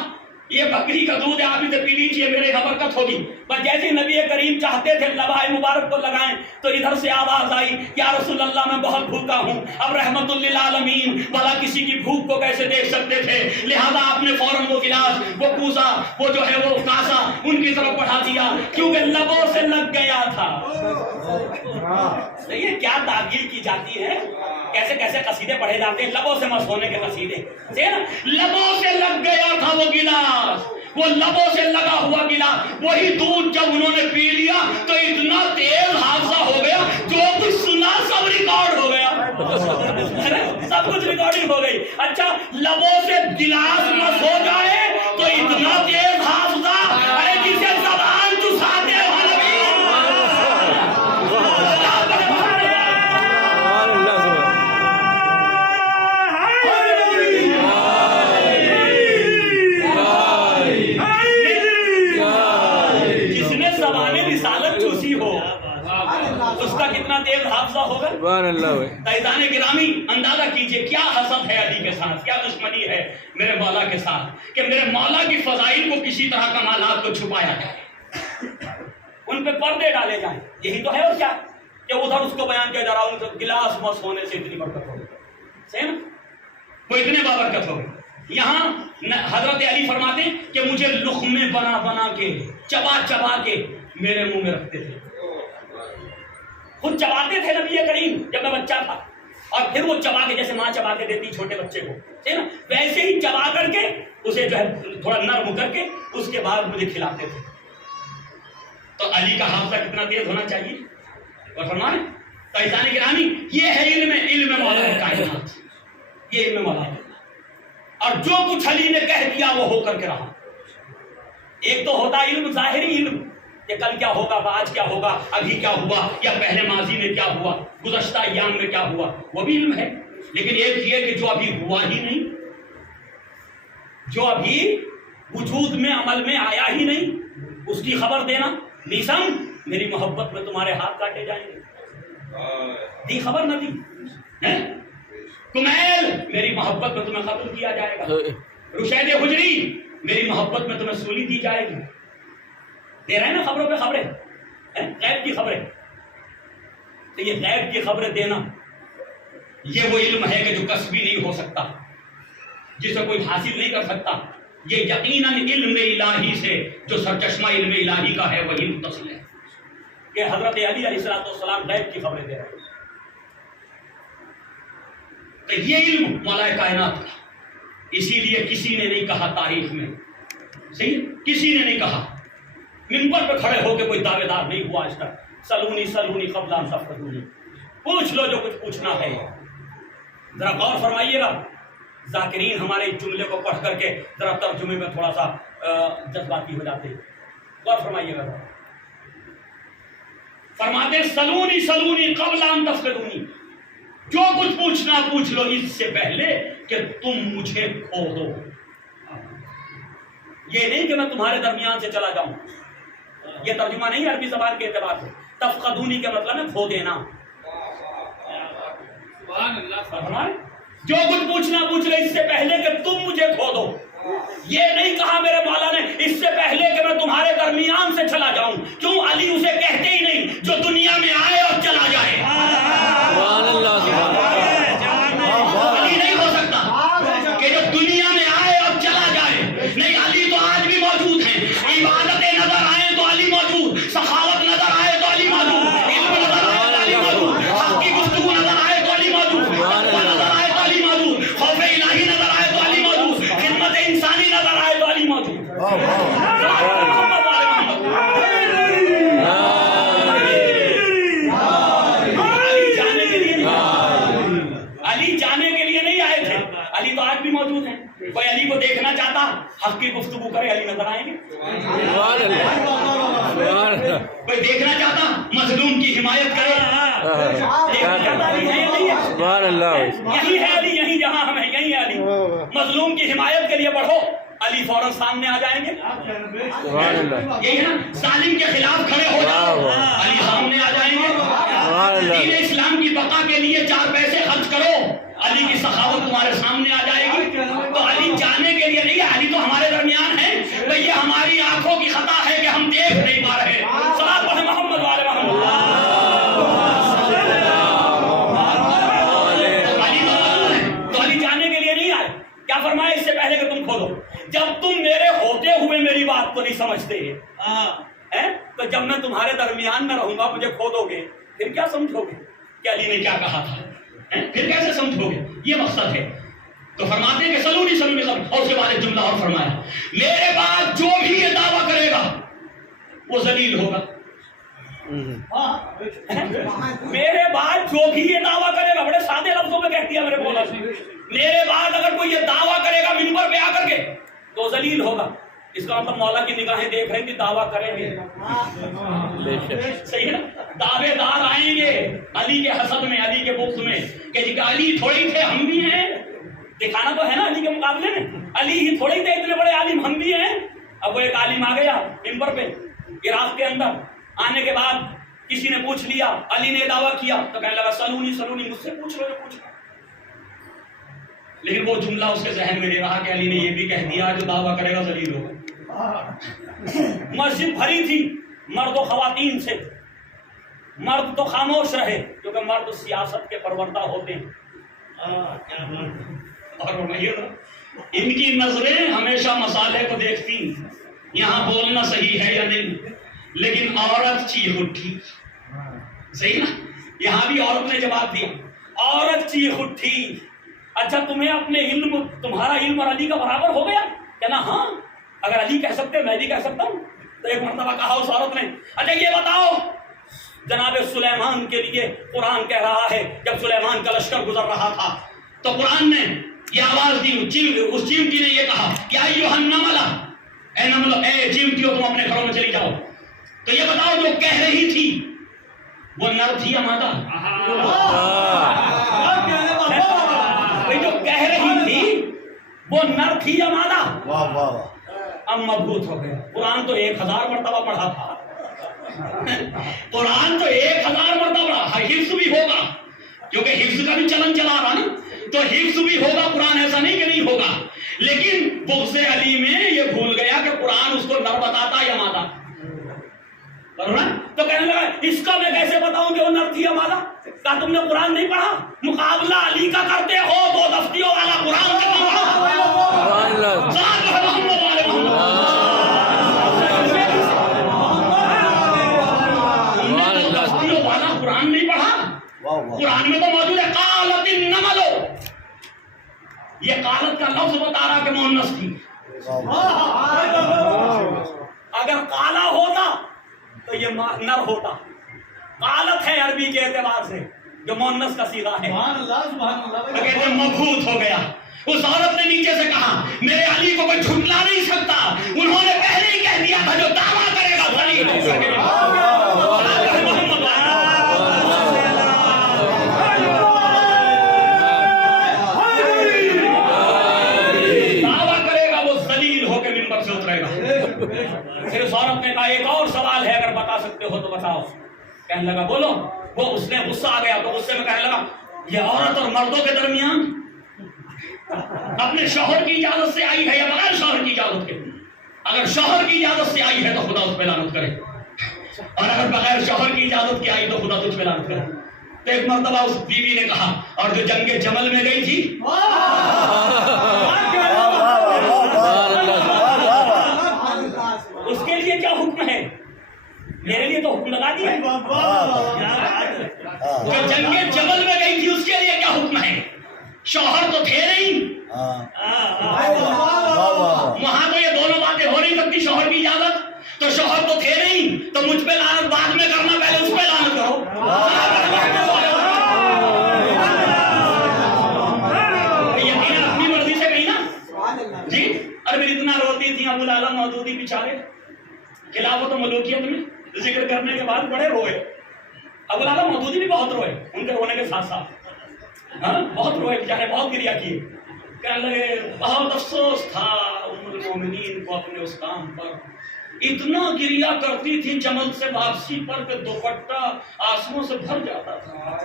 یہ بکری کا دودھ ہے، آپ اسے پی لیجیے، میرے یہاں برکت ہوگی۔ بس جیسے نبی کریم چاہتے تھے لبائے مبارک کو لگائیں تو ادھر سے آواز آئی یا رسول اللہ میں بہت بھوکا ہوں۔ اب رحمت للعالمین بھلا کسی کی بھوک کو کیسے دیکھ سکتے تھے، لہذا آپ نے فوراً وہ گلاس، وہ کوزہ، وہ جو ہے وہ کاسا ان کی طرف بڑھا دیا، کیونکہ لبوں سے لگ گیا تھا۔ تو یہ کیا تعبیر کی جاتی ہے، کیسے کیسے قصیدے پڑھے جاتے ہیں، لبوں سے مس ہونے کے قصیدے، لبوں سے لگ گیا تھا وہ گلاس، وہ لبوں سے لگا ہوا گلاس، وہی دودھ جب انہوں نے پی لیا تو اتنا تیز حادثہ ہو گیا، جو کچھ سنا سب ریکارڈ ہو گیا، سب کچھ ریکارڈنگ ہو گئی۔ اچھا لبوں سے گلاس مس ہو جائے تو اتنا تیز حادثہ، ارے جسے زبان چساتے ہو کتنا تیز حافظہ ہوگا۔ سبحان اللہ۔ تائزان گرامی اندازہ کیجئے کیا حسد ہے علی کے ساتھ، کیا دشمنی ہے میرے مولا کے ساتھ، کہ میرے مولا کی فضائل کو کسی طرح کمالات کو چھپایا جائے، ان پہ پردے ڈالے جائیں، یہی تو ہے اور کیا، کہ ادھر اس کو بیان کیا جا رہا ہوں گلاس مس ہونے سے اتنی برکت ہو گئی، صحیح نا، وہ اتنے بابرکت ہو گئی۔ یہاں حضرت علی فرماتے ہیں کہ مجھے لقمے بنا بنا کے چبا چبا کے میرے منہ میں رکھتے تھے، خود چباتے تھے نبی کریم جب میں بچہ تھا، اور پھر وہ چبا کے، جیسے ماں چبا کے دیتی چھوٹے بچے کو، ٹھیک نا، ویسے ہی چبا کر کے اسے جو ہے تھوڑا نرم کر کے اس کے بعد مجھے کھلاتے تھے۔ تو علی کا حافظہ کتنا تیز ہونا چاہیے، اور فرمائیں فیضان گرامی یہ ہے علم مولا کائنات، یہ علم مولا کائنات، اور جو کچھ علی نے کہہ دیا وہ ہو کر کے رہا۔ ایک تو ہوتا علم ظاہری علم کہ کل کیا ہوگا، آج کیا ہوگا، ابھی کیا ہوا، یا پہلے ماضی میں کیا ہوا، گزشتہ ایام میں کیا ہوا، وہ بھی علم ہے، لیکن ایک یہ کہ جو ابھی ہوا ہی نہیں، جو ابھی وجود میں عمل میں آیا ہی نہیں، اس کی خبر دینا، نیسم میری محبت میں تمہارے ہاتھ کاٹے جائیں گے، دی خبر نہ دی، کمیل میری محبت میں تمہیں قتل کیا جائے گا، رشید حجری میری محبت میں تمہیں سولی دی جائے گی، دے رہے ہیں نا خبروں پہ خبریں، غیب کی خبریں۔ تو یہ غیب کی خبریں دینا یہ وہ علم ہے کہ جو کسبی نہیں ہو سکتا، جسے کوئی حاصل نہیں کر سکتا، یہ یقیناً علم الہی سے جو سرچشمہ علم الہی کا ہے وہی متصل ہے، کہ حضرت علی علیہ السلام غیب کی خبریں دے رہے ہیں۔ تو یہ علم مولا کائنات کا، اسی لیے کسی نے نہیں کہا تاریخ میں، صحیح، کسی نے نہیں کہا، منبر پہ کھڑے ہو کے کوئی دعوے دار نہیں ہوا آج تک، سلونی سلونی قبل ان تفقدونی، پوچھ لو جو کچھ پوچھنا ہے۔ ذرا غور فرمائیے گا، ذاکرین ہمارے اس جملے کو پڑھ کر کے ذرا ترجمے میں تھوڑا سا جذباتی ہو جاتے ہیں، غور فرمائیے گا، فرماتے سلونی سلونی قبل ان تفقدونی، جو کچھ پوچھنا پوچھ لو اس سے پہلے کہ تم مجھے کھو دو۔ یہ نہیں کہ میں تمہارے درمیان سے چلا جاؤں، یہ ترجمہ نہیں عربی زبان کے اعتبار سے، تفقدونی کا مطلب ہے کھو دینا۔ جو کچھ پوچھنا پوچھ لو اس سے پہلے کہ تم مجھے کھو دو، یہ نہیں کہا میرے مولا نے اس سے پہلے کہ میں تمہارے درمیان سے چلا جاؤں، کیوں علی اسے کہتے ہی نہیں جو دنیا میں آئے اور چلا جائے، علی نہیں ہو سکتا کہ جو دنیا میں آئے اور چلا جائے، نہیں، علی تو آج بھی موجود ہیں، عبادتیں نظر آئے تو علی موجود، سخاوت نظر آئے تو علی موجود، علم نظر آئے تو علی موجود، حق کی گفتگو نظر آئے تو علی موجود، تقویٰ نظر آئے تو علی موجود، خوف الہی نظر آئے تو علی موجود، خدمت انسانی نظر آئے تو علی موجود۔ علی جانے کے لیے نہیں آئے تھے، علی تو آج بھی موجود ہیں، کوئی علی کو دیکھنا چاہتا حق کی گفتگو کرے علی نظر آئیں گے، کوئی دیکھنا چاہتا مظلوم کی حمایت کرے، دیکھنا چاہتا علی ہے یا نہیں ہے، یہی ہے علی، یہی جہاں ہم ہیں یہی ہے علی، مظلوم کی حمایت کے لیے بڑھو علی فوراً سامنے آ جائیں گے، یہی ہے نا، ظالم کے خلاف کھڑے ہو جاؤ علی سامنے آ جائیں گے، دین اسلام کی بقا کے لیے 4 پیسے خرچ کرو علی کی سخاوت تمہارے سامنے آ جائے گی۔ تو علی جانے کے لیے نہیں ہے، علی تو ہمارے درمیان ہے، یہ ہماری آنکھوں کی خطا ہے کہ ہم دیکھ نہیں پا رہے. صلاۃ پڑھیں محمد والے محمد. تو علی جاننے کے لیے نہیں آئے. کیا فرمایا اس سے پہلے کہ تم کھولو؟ جب تم میرے ہوتے ہوئے میری بات کو نہیں سمجھتے تو جب میں تمہارے درمیان میں رہوں گا مجھے کھودو گے, پھر کیا سمجھو گے کہ علی نے کیا کہا تھا؟ پھر کیسے سمجھو گے؟ یہ مقصد ہے. تو فرماتے ہیں کہ سلونی سلونی سلونی. اور اس کے بعد ایک جملہ اور فرمایا, میرے بعد جو بھی یہ دعویٰ کرے گا وہ ذلیل ہوگا. میرے بعد جو بھی یہ دعویٰ کرے گا, بڑے سادے لفظوں میں کہتی ہے میرے مولا, میرے بعد اگر کوئی یہ دعویٰ کرے گا منبر پہ آ کر کے تو ذلیل ہوگا. اس کا مطلب مولا کی نگاہیں دیکھ رہے ہیں کہ دعویٰ کریں گے. صحیح ہے نا؟ دعوے دار آئیں گے علی کے حسد میں, علی کے بغض میں, کہ جی علی تھوڑی تھے ہم بھی ہیں. دکھانا تو ہے نا علی کے مقابلے میں, علی ہی تھوڑی تھے, اتنے بڑے عالم ہم بھی ہیں. اب وہ ایک عالم آ گیا منبر پہ عراق کے اندر, آنے کے بعد کسی نے پوچھ لیا علی نے دعویٰ کیا تو کہنے لگا سلونی سلونی, مجھ سے پوچھ لو جو پوچھنا. لیکن وہ جملہ اس کے ذہن میں نہیں رہا کہ علی نے یہ بھی کہہ دیا جو دعویٰ کرے گا ذلیل ہوگا. مسجد بھری تھی مرد و خواتین سے. مرد تو خاموش رہے کیونکہ مرد سیاست کے پروردہ ہوتے ہیں. اور ان کی نظریں ہمیشہ مسالے کو دیکھتی, یہاں بولنا صحیح ہے یا نہیں. لیکن عورت چیخ اٹھی. صحیح نا؟ یہاں بھی عورت نے جواب دیا, عورت چیخ اٹھی. اچھا تمہیں اپنے علم, تمہارا علم اور علی کا برابر ہو گیا؟ کہنا ہاں, اگر علی کہہ سکتے میں بھی کہہ سکتا ہوں. تو ایک مرتبہ کہا اس عورت نے, اچھا یہ بتاؤ جناب سلیمان کے لیے قرآن کہہ رہا ہے, جب سلیمان کا لشکر گزر رہا تھا تو قرآن نے یہ آواز دی, اس چیمٹی نے یہ کہا یا ایھا النمل, اے نملو, اے چیمٹیوں تم اپنے گھروں میں چلی جاؤ. تو یہ بتاؤ جو کہہ رہی تھی وہ نر تھی یا مادہ؟ جو کہہ رہی تھی وہ نر تھی یا مادہ؟ اب مبہوت ہو گیا. قرآن تو 1000 مرتبہ پڑھا تھا, قرآن تو 1000 مرتبہ پڑھا. حفظ بھی ہوگا کیونکہ حفظ کا بھی چلن چلا رہا نا, تو حفظ بھی ہوگا. قرآن ایسا نہیں کہ نہیں ہوگا, لیکن بغض علی میں یہ بھول گیا کہ قرآن اس کو نر بتاتا یا مادہ. تو کہنے لگا اس کا میں کیسے بتاؤں کہ وہ نر تھی یا مادہ؟ کہا تم نے قرآن نہیں پڑھا؟ مقابلہ علی کا کرتے ہو تو دفتیوں والا قرآن کا دفتیوں والا قرآن نہیں پڑھا. قرآن میں تو موجود ہے قالت النمل, یہ قالت کا لفظ بتا رہا کہ مؤنث تھی. اگر قالا ہوتا تو یہ نر ہوتا. قالت ہے عربی کے اعتبار سے جو مؤنث کا صیغہ ہے. کہتے ہیں مبہوت ہو گیا. اس عورت نے نیچے سے کہا میرے علی کو کوئی جھٹلا نہیں سکتا, انہوں نے پہلے ہی کہہ دیا تھا جو دعویٰ کرے گا ذلیل ہو سکے گا. دعویٰ کرے گا وہ ذلیل ہو کے منبر سے اترے گا. پھر اس عورت نے کہا ایک اور سوال ہے اگر بتا سکتے ہو تو بتاؤ. کہنے لگا بولو. وہ اس نے غصہ آ گیا تو غصے میں کہنے لگا یہ عورت اور مردوں کے درمیان اپنے شوہر کی اجازت سے آئی ہے یا بغیر شوہر کی اجازت کے؟ اگر شوہر کی اجازت سے آئی ہے تو خدا اس پہ لعنت کرے, اور اگر بغیر شوہر کی اجازت کی آئی تو خدا تجھ پہ لعنت کرے. تو ایک مرتبہ اس بیوی نے کہا, اور جو جنگ جمل میں گئی تھی اس کے لیے کیا حکم ہے؟ میرے لیے تو حکم لگا دیا. جو جنگ جمل میں گئی تھی اس کے لیے کیا حکم ہے؟ شوہر تو تھے نہیں, وہاں تو یہ دونوں باتیں ہو نہیں سکتی. شوہر کی اجازت تو شوہر تو تھے نہیں, تو مجھ پہ لعنت بعد میں کرنا, پہلے اس پہ لعنت کرو. یقین اپنی مرضی سے گئی نا جی. ارے میری اتنا روتی تھی ابو العالم مودودی بیچارے خلافت و ملوکیت میں ذکر کرنے کے بعد بڑے روئے. ابو العالم مودودی بھی بہت روئے, ان کے رونے کے ساتھ ساتھ بہت روئے بیچارے, بہت گریا کیے. کہنے لگے بہت افسوس تھا ام المومنین کو اپنے اس کام پر, اتنا گریا کرتی تھی جمل سے واپسی پر کہ دوپٹہ آنسوؤں سے بھر جاتا تھا.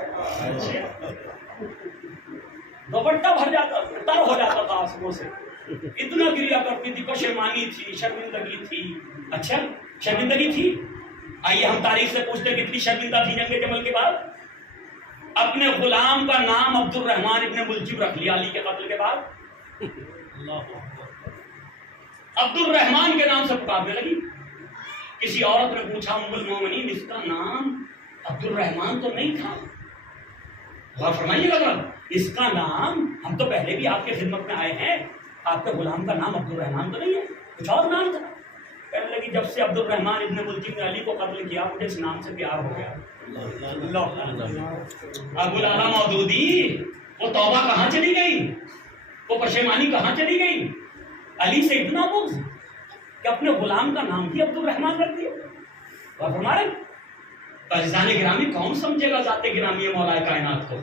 دوپٹہ بھر جاتا, تر ہو جاتا تھا آنسوؤں سے. اتنا گریا کرتی تھی، پشیمانی تھی، شرمندگی تھی. اچھا شرمندگی تھی. آئیے ہم تاریخ سے پوچھتے ہیں کتنی شرمندہ تھی جنگ جمل کے بعد. اپنے غلام کا نام عبد الرحمن ابن ملجم رکھ لیا علی کے قتل کے بعد. عبد الرحمن کے نام سے پکارنے لگی. کسی عورت نے پوچھا ام المومنین اس کا نام عبد الرحمن تو نہیں تھا. غور فرمائیے گا، اس کا نام، ہم تو پہلے بھی آپ کی خدمت میں آئے ہیں، آپ کے غلام کا نام عبد الرحمن تو نہیں ہے، کچھ اور نام تھا. کہنے لگی جب سے عبد الرحمن ابن ملجم نے علی کو قتل کیا مجھے اس نام سے پیار ہو گیا. ابو العلا مودودی وہ توبہ کہاں چلی گئی، وہ پشیمانی کہاں چلی گئی. علی سے اتنا بغض کہ اپنے غلام کا نام بھی عبد الرحمن رکھ دیا. اور ہمارے عزیزان گرامی کون سمجھے گا ذات گرامی مولا کائنات کو.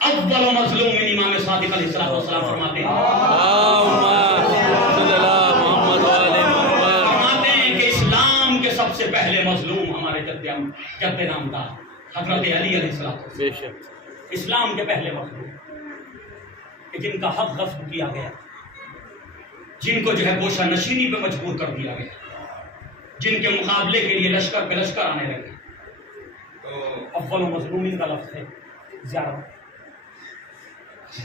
اول مظلوم من امام صادق علیہ السلام فرماتے ہیں کہ اسلام کے سب سے پہلے مظلوم ہمارے جد نامدار حضرت علی علیہ السلام، اسلام کے پہلے مظلوم کہ جن کا حق غصب کیا گیا، جن کو جو ہے گوشہ نشینی پہ مجبور کر دیا گیا، جن کے مقابلے کے لیے لشکر پہ لشکر آنے لگے. تو اول مظلومین کا لفظ ہے زیارت.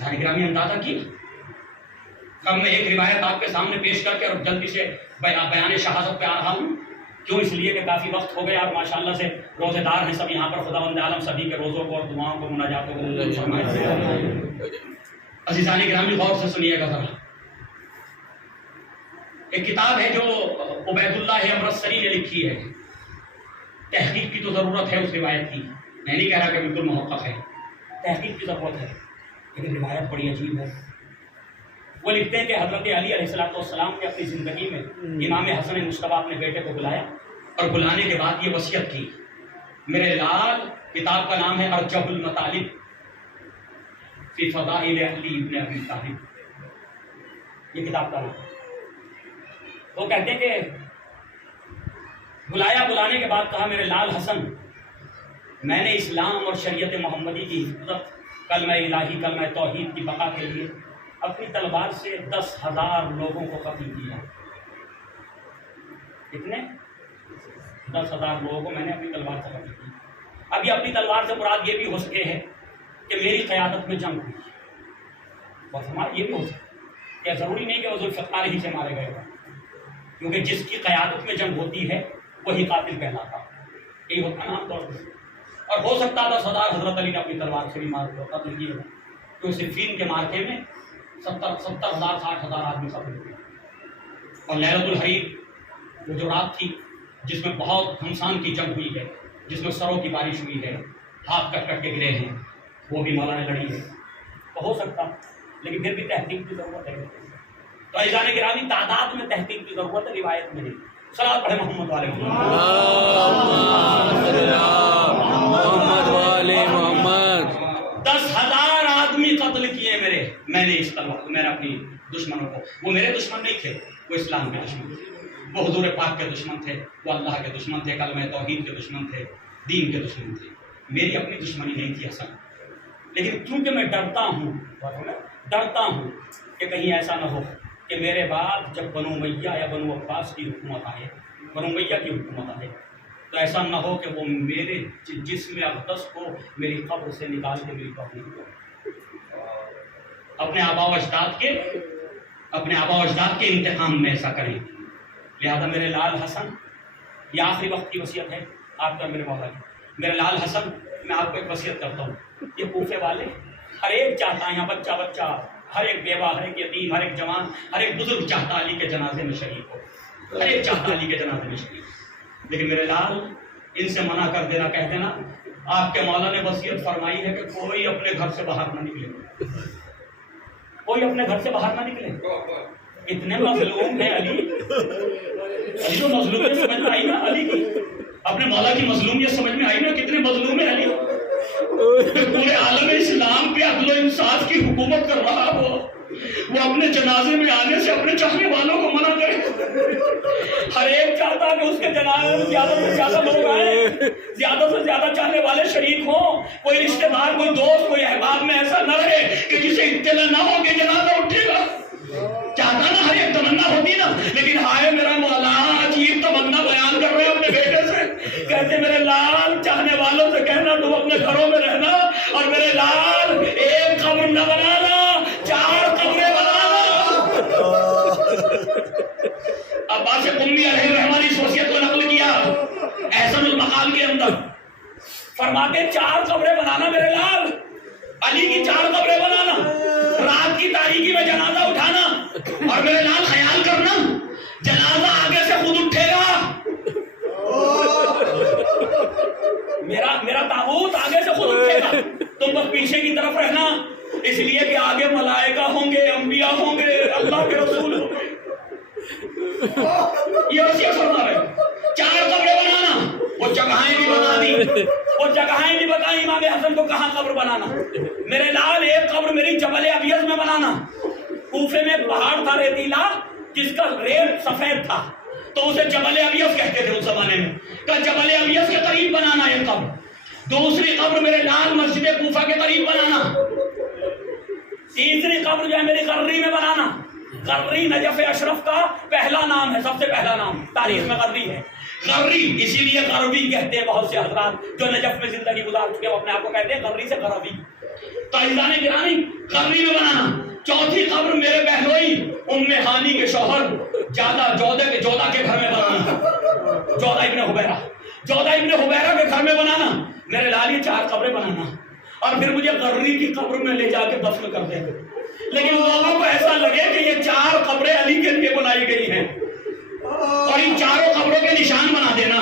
گرامی اندازہ کی کب میں ایک روایت آپ کے سامنے پیش کر کے اور جلدی سے بیان شہادت پہ آ رہا ہوں. کیوں؟ اس لیے کہ کافی وقت ہو گیا اور ماشاءاللہ سے روزے دار ہیں سب یہاں پر. خداوند عالم سبھی کے روزوں کو اور دعاؤں کو مناجاتوں کو. عزیزان گرامی غور سے سنیے گا ذرا. ایک کتاب ہے جو عبید اللہ امرتسری نے لکھی ہے. تحقیق کی تو ضرورت ہے اس روایت کی، میں نہیں کہہ رہا کہ بالکل محقق ہے، تحقیق کی ضرورت ہے، لیکن روایت بڑی عجیب ہے. وہ لکھتے ہیں کہ حضرت علی علیہ السلام نے اپنی زندگی میں امام حسن مصطفیٰ اپنے بیٹے کو بلایا اور بلانے کے بعد یہ وصیت کی. میرے لال، کتاب کا نام ہے ارجب المطالب فی فضائل علی ابن ابی طالب، یہ کتاب کا نام ہے. وہ کہتے ہیں کہ بلانے کے بعد کہا میرے لال حسن، میں نے اسلام اور شریعت محمدی کی حفاظت، کلمہ الہی کلمہ توحید کی بقا کے لیے اپنی تلوار سے 10,000 لوگوں کو قتل کیا. کتنے؟ 10,000 لوگوں کو میں نے اپنی تلوار سے قتل کیا. ابھی اپنی تلوار سے مراد یہ بھی ہو سکے ہے کہ میری قیادت میں جنگ ہوئی. بس ہمارا یہ بھی ہو سکتا ہے، ضروری نہیں کہ وہ ذوالفقار ہی سے مارے گئے ہوں، کیونکہ جس کی قیادت میں جنگ ہوتی ہے وہی قاتل کہلاتا، یہی ہوتا ہے عام طور پر. اور ہو سکتا تھا 10,000 حضرت علی نے اپنی تلوار سے بھی مار قتل کیے، کیونکہ صفین کے مارکے میں 70,000 60,000 آدمی قتل ہوئے. اور لیلۃ الحریر وہ جو رات تھی جس میں بہت گھمسان کی جنگ ہوئی ہے، جس میں سروں کی بارش ہوئی ہے، ہاتھ کٹ کٹ کے گرے ہیں، وہ بھی مولا نے لڑی ہے. تو ہو سکتا، لیکن پھر بھی تحقیق کی ضرورت ہے. تو عزیزان گرامی تعداد میں تحقیق کی ضرورت ہے، روایت میں نہیں. صلوات پڑھے محمد والے محمد. 10,000 آدمی قتل کیے میں نے اس تلوار، میں نے اپنی دشمنوں کو. وہ میرے دشمن نہیں تھے، وہ اسلام کے دشمن تھے، وہ حضور پاک کے دشمن تھے، وہ اللہ کے دشمن تھے، کلمہ توحید کے دشمن تھے، دین کے دشمن تھے. میری اپنی دشمنی نہیں تھی حسن. لیکن کیونکہ میں ڈرتا ہوں کہ کہیں ایسا نہ ہو کہ میرے بعد جب بنو امیہ یا بنو عباس کی حکومت آئے، بنو امیہ کی حکومت آئے، تو ایسا نہ ہو کہ وہ میرے جسم اقدس کو میری قبر سے نکال کے میری قبر کو اپنے آبا و اجداد کے انتقام میں ایسا کریں. لہذا میرے لال حسن، یہ آخری وقت کی وصیت ہے آپ کا میرے مولا کی. میرے لال حسن، میں آپ کو ایک وصیت کرتا ہوں. یہ کوفے والے ہر ایک چاہتا ہے، یہاں بچہ، ہر ایک بیوہ، ہر ایک یتیم، ہر ایک جوان، ہر ایک بزرگ چاہتا علی کے جنازے میں شریک ہو، ہر ایک چاہتا علی کے جنازے میں شریک ہو. لیکن میرے لال، ان سے منع کر دینا، کہہ دینا آپ کے مولا نے وصیت فرمائی ہے کہ کوئی اپنے گھر سے باہر نہ نکلے، کوئی اپنے گھر سے باہر نہ نکلے. اتنے مظلوم ہیں علی جو مظلومیت سمجھ میں آئی نا علی کی، اپنے مولا کی مظلومیت سمجھ میں آئی نا، کتنے مظلوم ہیں علی. پورے عالم اسلام پہ عدل و انصاف کی حکومت کر رہا ہو، وہ اپنے جنازے میں آنے سے اپنے چاہنے والوں کو منع کرے. ہر ایک چاہتا کہ اس کے جنازے میں زیادہ سے زیادہ لوگ آئیں، زیادہ سے زیادہ چاہنے والے شریک ہوں. کوئی رشتہ دار، کوئی دوست، کوئی احباب میں ایسا نہ رہے کہ جسے اطلاع نہ ہو کہ جنازہ اٹھے گا. لیکن ہائے میرا مولا عجیب تمنا بیان کر رہے ہیں اپنے بیٹے سے، کہتے میرے لال چاہنے والوں سے کہنا تم اپنے گھروں میں رہنا، اور میرے لال ایک قبر نہ بنانا، 4 قبریں بنانا۔ عباس قمی علیہ الرحمن اس وصیت کو نقل کیا احسن المقام کے اندر، فرماتے 4 قبریں بنانا میرے لال، علی کی 4 قبریں بنانا، رات کی تاریکی میں جنازہ اٹھانا، اور میرے لال خیال کرنا جنازہ آگے سے خود اٹھے گا، میرا تابوت آگے سے خود اٹھے گا، تم بس پیچھے کی طرف رہنا، اس لیے کہ آگے ملائکہ ہوں گے، انبیاء ہوں گے، اللہ کے رسول ہوں گے۔ یہ وصیت فرما رہے 4 قبریں بنانا، وہ جگہیں بھی بنا دی، وہ جگہیں بھی بتائیں امام حسن کو کہاں قبر بنانا۔ میرے لال ایک قبر میری جبل ابیض میں بنانا، کوفے میں پہاڑ تھا ریتیلا جس کا ریت سفید تھا تو اسے جبل ابیض کہتے تھے اس زمانے میں، کہ جبل ابیض کے قریب بنانا ایک قبر۔ دوسری قبر میرے لال مسجد کوفہ کے قریب بنانا۔ تیسری قبر جو ہے میری قرری میں بنانا۔ قرری نجف اشرف کا پہلا نام ہے، سب سے پہلا نام تاریخ میں قرری ہے۔ قرری اسی لیے قربی کہتے ہیں بہت سے حضرات جو نجف میں زندگی گزار چکے، وہ اپنے آپ کو کہتے ہیں قرری سے قربی۔ تعزیزان گرامی قرری میں بنانا۔ چوتھی قبر میرے بہنوئی ام ہانی کے شوہر جودہ کے گھر میں بنانا، جودہ ابن حبیرہ کے گھر میں بنانا۔ میرے لال یہ 4 قبریں بنانا، اور پھر مجھے قرری کی قبر میں لے جا کے دفن کر دیں۔ لیکن لوگوں کو ایسا لگے کہ یہ 4 قبریں علی کے لیے بنائی گئی ہیں، اور ان 4 قبروں کے نشان بنا دینا۔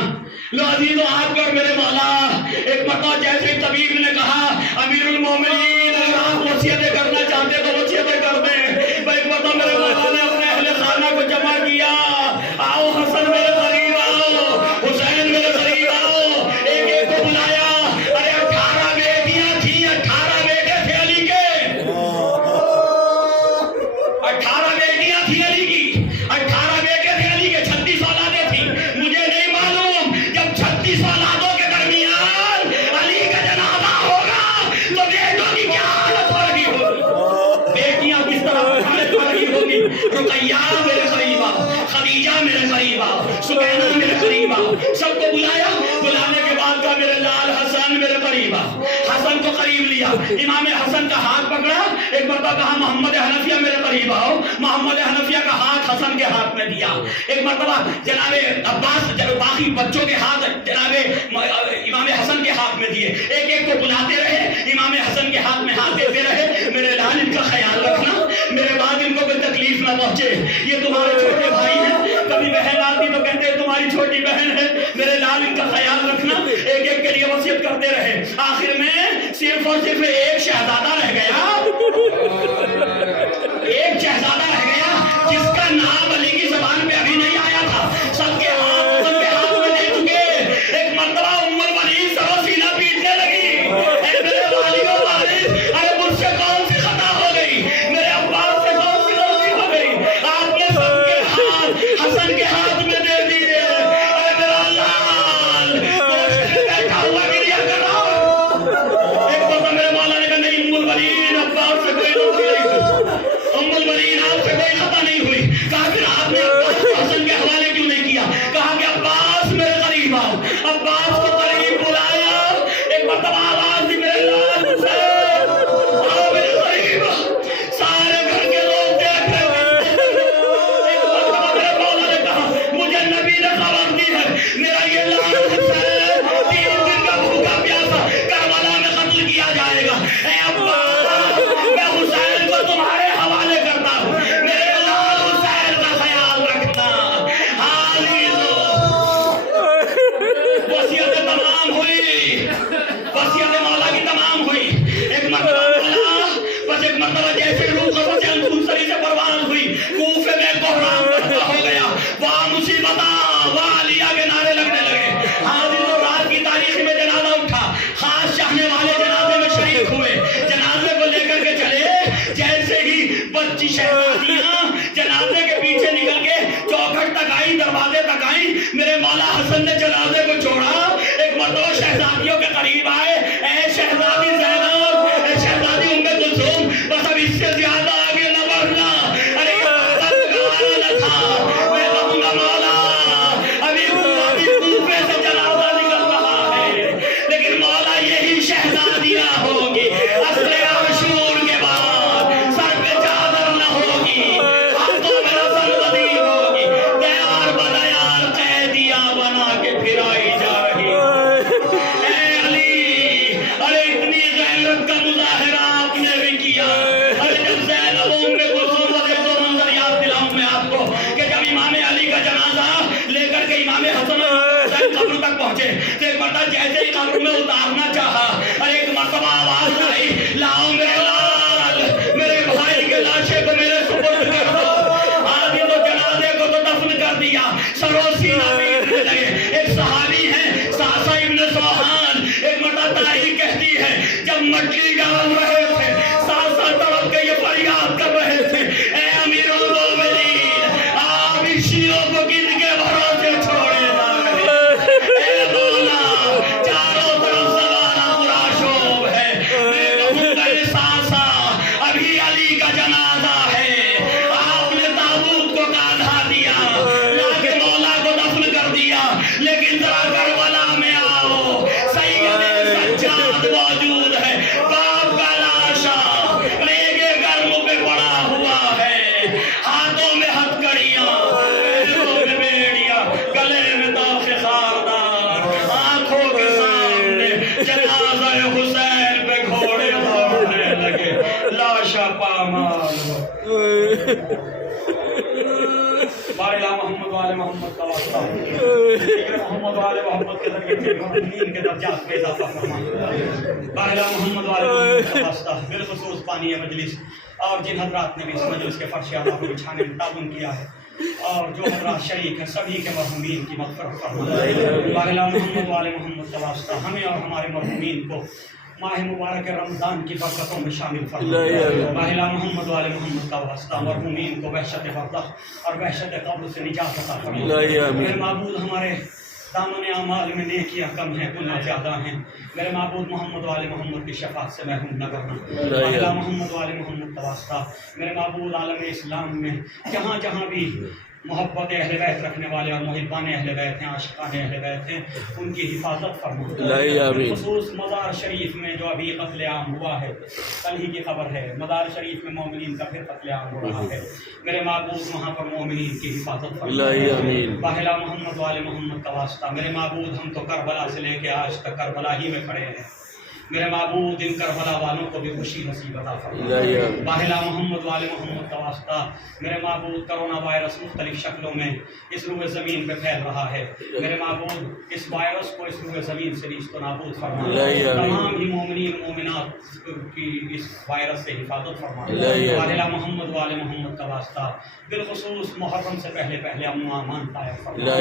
لو عزیزو آپ کو اور میرے مولا ایک مرتبہ جیسے طبیب نے کہا امیر المومنین اگر آپ وصیتیں کرنا چاہتے تو وصیتیں کر دیں، ایک مرتبہ میرے مولا نے اپنے اہل خانہ کو جمع کیا، آؤ حسن میرے قریب آؤ، حسین میرے قریب آؤ، ایک ایک کو بلایا۔ ارے 18 بیٹیاں تھیں، 18 بیٹے تھے علی کے، 18 بیٹیاں تھیں علی کی، 18 بیٹے تھے علی کے، 36 اولادیں تھیں۔ مجھے نہیں معلوم جب 36 اولادوں کے درمیان علی کا جنازہ ہوگا تو بیٹوں کی کیا حالت ہو رہی ہوگی، بیٹیاں کس طرح حالت ہو رہی ہوگی۔ رقیہ میرے قریب آؤ، خدیجہ میرے قریب آؤ، سبینہ میرے قریب آؤ، سب کو بلایا۔ بلانے کے بعد کا میرے لال حسن میرے قریب آؤ، حسن کو قریب لیا، امام حسن کا ہاتھ پکڑا، ایک مرتبہ کہا محمد حنفیہ میرے قریب آؤ، محمد حنفیہ کا ہاتھ حسن کے ہاتھ میں دیا۔ ایک مرتبہ جناب عباس باقی بچوں کے ہاتھ جناب امام حسن کے ہاتھ میں دیے، ایک ایک کو بلاتے رہے، امام حسن کے ہاتھ میں ہاتھ دیتے رہے۔ میرے لال ان کا خیال رکھنا، میرے بعد ان کو کوئی تکلیف نہ پہنچے، یہ تمہارے چھوٹے بھائی ہیں، کبھی بہن آتی تو کہتے ہیں تمہاری چھوٹی بہن ہے، میرے لال ان کا خیال رکھنا۔ ایک ایک کے لیے وصیت کرتے رہے، آخر میں صرف اور صرف ایک شہزادہ رہ گیا، ایک شہزادہ رہ گیا جس کا نام علی کی زبان پہ ابھی نہیں آیا تھا، سب کے ہاتھ میں دے چکے۔ ایک مرتبہ ام الولید سر و سینہ پیٹنے لگی، اے میرے والیو وارث، ارے مجھ سے کون سی خطا ہو گئی، میرے عباس سے کون سی غلطی ہو گئی، آپ نے سب کے ہاتھ حسن کے ہاتھ میں دے دیے، ارے میرا لال گوشت میں بیٹھا ہوا گریا کر رہا ہوں۔ ایک مرتبہ میرے مولا نے کہا نہیں ام الولید عباس سے کوئی غلطی نہیں ہوئی، ام الولید آپ سے کوئی خطا نہیں ہوئی۔ کہا پھر آپ نے عباس کو حسن کے حوالے کیوں نہیں کیا؟ کہا کہ عباس میرے قریب آؤ، عباس کو قریب بلایا، ایک مرتبہ آواز دی میرے لال حسین آؤ میرے قریب، سارے گھر کے لوگ دیکھ رہے تھے۔ ایک مرتبہ میرے مولا نے کہا مجھے نبی نے خبر دی ہے میرا یہ لال حسین 3 دن کا بھوکا پیاسا کربلا میں قتل کیا جائے گا۔ اے عباس میں حسین کو تمہارے حوالے کرتا ہوں، میرے لال حسین کا خیال رکھنا۔ وصیتیں تمام ہوئی، وصیت مولا کی تمام ہوئی۔ ایک مرتبہ جیسے روح قبر سے انسری سے پروان ہوئی، کوفے میں بحران برپا ہو گیا، وہاں مصیبتاں، وہاں علیہ کے نعرے لگنے لگے۔ حاضر و رات کی تاریخ میں جنازہ اٹھا، خاص چاہنے والے جنازے میں شریک ہوئے، جنازے کو لے کر کے چلے، جیسے ہی بچی شہزادیاں جنازے کے پیچھے نکل کے چوکھٹ تک آئی، دروازے تک آئی، میرے مولا حسن نے جنازے کو چھوڑا، ایک مرتبہ شہزادیوں کے قریب آئے، اے شہزادی زینب، اے شہزادی ام کلثوم، بس اب اس سے زیادہ آگے نہ بڑھنا، ارے یہ وقت گوارا نہ تھا، جب مٹی ڈال رہے تھے ساتھ ساتھ تڑپ کے یہ فریاد کر رہے تھے اے امیر المومنین آپ ان شیعوں کو کن کے بھروسے چھوڑے جا رہے اے مولا چاروں طرف زمانہ برا شوب ہے میں کہوں گا یہ سانسا ابھی علی کا جنازہ ہے آپ نے تابوت کو کاندھا دیا لا کے مولا کو دفن کر دیا لیکن ذرا کربلا میں آؤ سید سجاد موجود ہے باپ کا لاشا ریگے گرم پہ پڑا ہوا ہے ہاتھوں میں ہتھکڑیاں پیروں میں بیڑیاں گلے میں طاق خاردار آنکھوں کے سامنے جنازہ حسین پہ گھوڑے دوڑنے لگے لاشا پامال بارلا محمد والے محمد کا واسطہ محمد والے محمد کے ذریعے سے مومنین کے درجات میں اضافہ فرما بارلا محمد والے محمد کا واسطہ بالخصوص پانی مجلس اور جن حضرات نے بھی اس مجلس کے فرش اعلیٰ کو بچھانے میں تعاون کیا ہے اور جو حضرات شریک ہیں سبھی کے مرحومین کی مغفرت فرما بارلا محمد والے محمد کا واسطہ ہمیں اور ہمارے مرحومین کو ماہ مبارک رمضان کی برکتوں میں شامل فرما بارلا محمد والے محمد کا واسطہ مرحومین کو وحشت برزخ اور وحشت قبر سے نجات عطا فرما میرے معبود ہمارے دامن اعمال میں نیکیاں کم ہیں گناہ زیادہ ہیں میرے معبود محمد والے محمد کی شفاعت سے محروم نہ کرنا بارلا محمد والے محمد کا واسطہ میرے معبود عالم اسلام میں جہاں جہاں بھی محبت اہل بیت رکھنے والے اور محبان اہل بیت ہیں عاشقان اہل بیت ہیں ان کی حفاظت فرما خصوص مزار شریف میں جو ابھی قتل عام ہوا ہے کل ہی کی خبر ہے مزار شریف میں مومنین کا پھر قتل عام ہو رہا ہے میرے معبود وہاں پر مومنین کی حفاظت فرما باہلا محمد والے محمد کا واسطہ میرے معبود ہم تو کربلا سے لے کے آج تک کربلا ہی میں کھڑے ہیں میرے معبود ان کربلا والوں کو بھی خوشی نصیب عطا فرما باہلا محمد والے محمد کا واسطہ میرے معبود کرونا وائرس مختلف شکلوں میں اس روح زمین پہ پھیل رہا ہے میرے معبود اس وائرس کو اس روح زمین سے نیست و نابود فرما تمام ہی مومنین مومنات کی اس وائرس سے حفاظت فرما باہلا محمد والے محمد کا واسطہ بالخصوص محرم سے پہلے پہلے امن و امان قائم فرما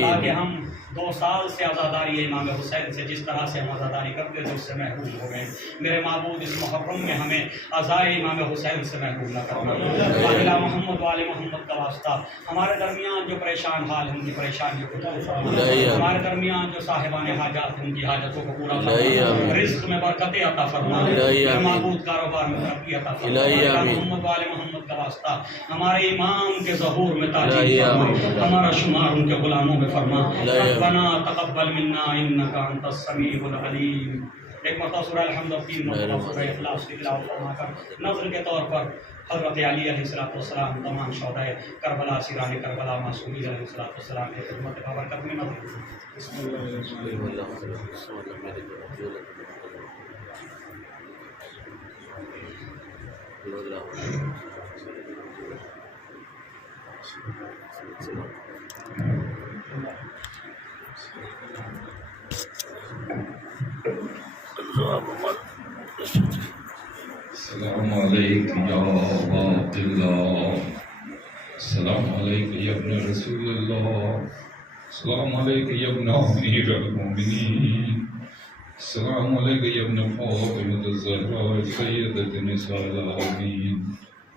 تاکہ ہم 2 سال سے عزاداری امام حسین سے جس طرح سے ہم عزاداری کرتے تھے اس سے محروم ہو گئے میرے معبود اس محرم میں ہمیں عزائے امام حسین سے محروم نہ کرنا باہلا محمد والے محمد کا واسطہ ہمارے درمیان جو پریشان حال ہیں ان کی پریشانی کو دور فرما ہمارے درمیان جو صاحبان حاجات ہیں ان کی حاجتوں کو پورا فرما رزق میں برکتیں عطا فرما میرے معبود کاروبار میں ترقی عطا فرما محمد والے محمد کا واسطہ ہمارے امام کے ظہور میں تاجیل فرما ہمارا شمار ان کے غلاموں میں فرما ربنا تقبل منا انك انت السميع العليم ایک مرتبہ سورہ الحمد اور 3 مرتبہ سورہ اخلاص کی تلاوت فرما کر نظر کے طور پر حضرت علی علیہ السلام تمام شہدائے کربلا اسیران کربلا معصومین علیہ السلام کی خدمت بابرکت میں نظر بسم السلام علیکم یا عباد اللہ السلام علیکم یا ابن رسول اللہ السلام علیکم یا ابن امیر المومنین السلام علیکم یا ابن فاطمہ الزہرا سیدۃ نساء العالمین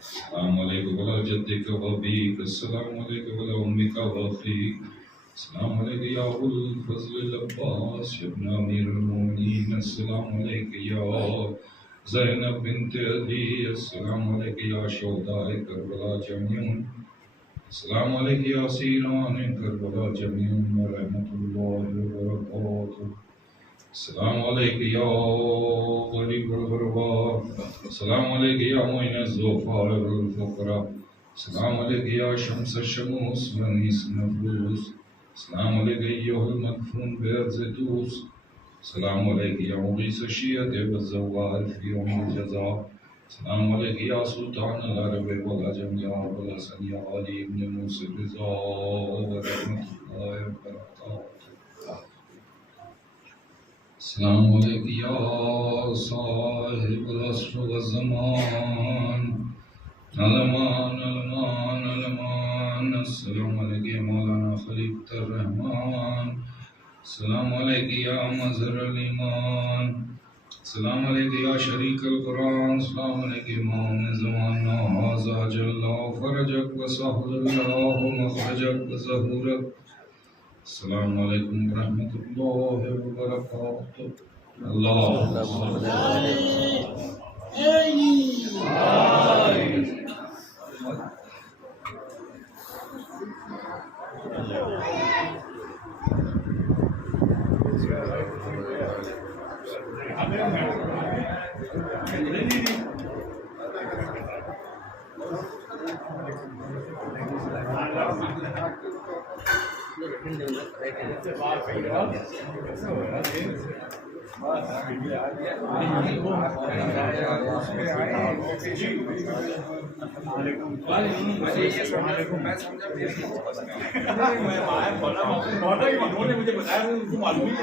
السلام علیکم ولا جدک وابیک السلام علیکم ولا امک واخیک السلام علیکم یا ابو الفضل العباس یا ابن امیر المومنین السلام علیکم یا زینب بنت علی السلام علیکم یا شہداء کربلا جميعا السلام علیکم یا اسیران کربلا جميعا ورحمۃ اللہ وبرکاتہ السلام علیکم یا غریب الغرباء السلام علیکم یا معین الضعفاء والفقراء السلام علیکم یا شمس الشموس ونیس النفوس السلام علیکم ایھا المدفون بعرض دوس السلام علیکم یا مغیث الشیعۃ والزوال فی یوم الجزاء السلام علیکم یا سلطان العرب والعجم یا ابوالحسن یا علی ابن موسی الرضا ورحمۃ اللہ وبرکاتہ السلام علیکم یا صاحب العصر والزمان علمان علمان علمان السلام علیکم یا مولانا خلیفۃ الرحمان السلام علیکم یا مظہر الایمان السلام علیکم یا شریک القرآن، السلام علیکم امام زمانہ، حاضہ جل فرجک و سہل اللہ مخرجک و ظہورک. السلام علیکم ورحمۃ اللہ وبرکاتہ. اللہ مجھے بتایا معلوم ہی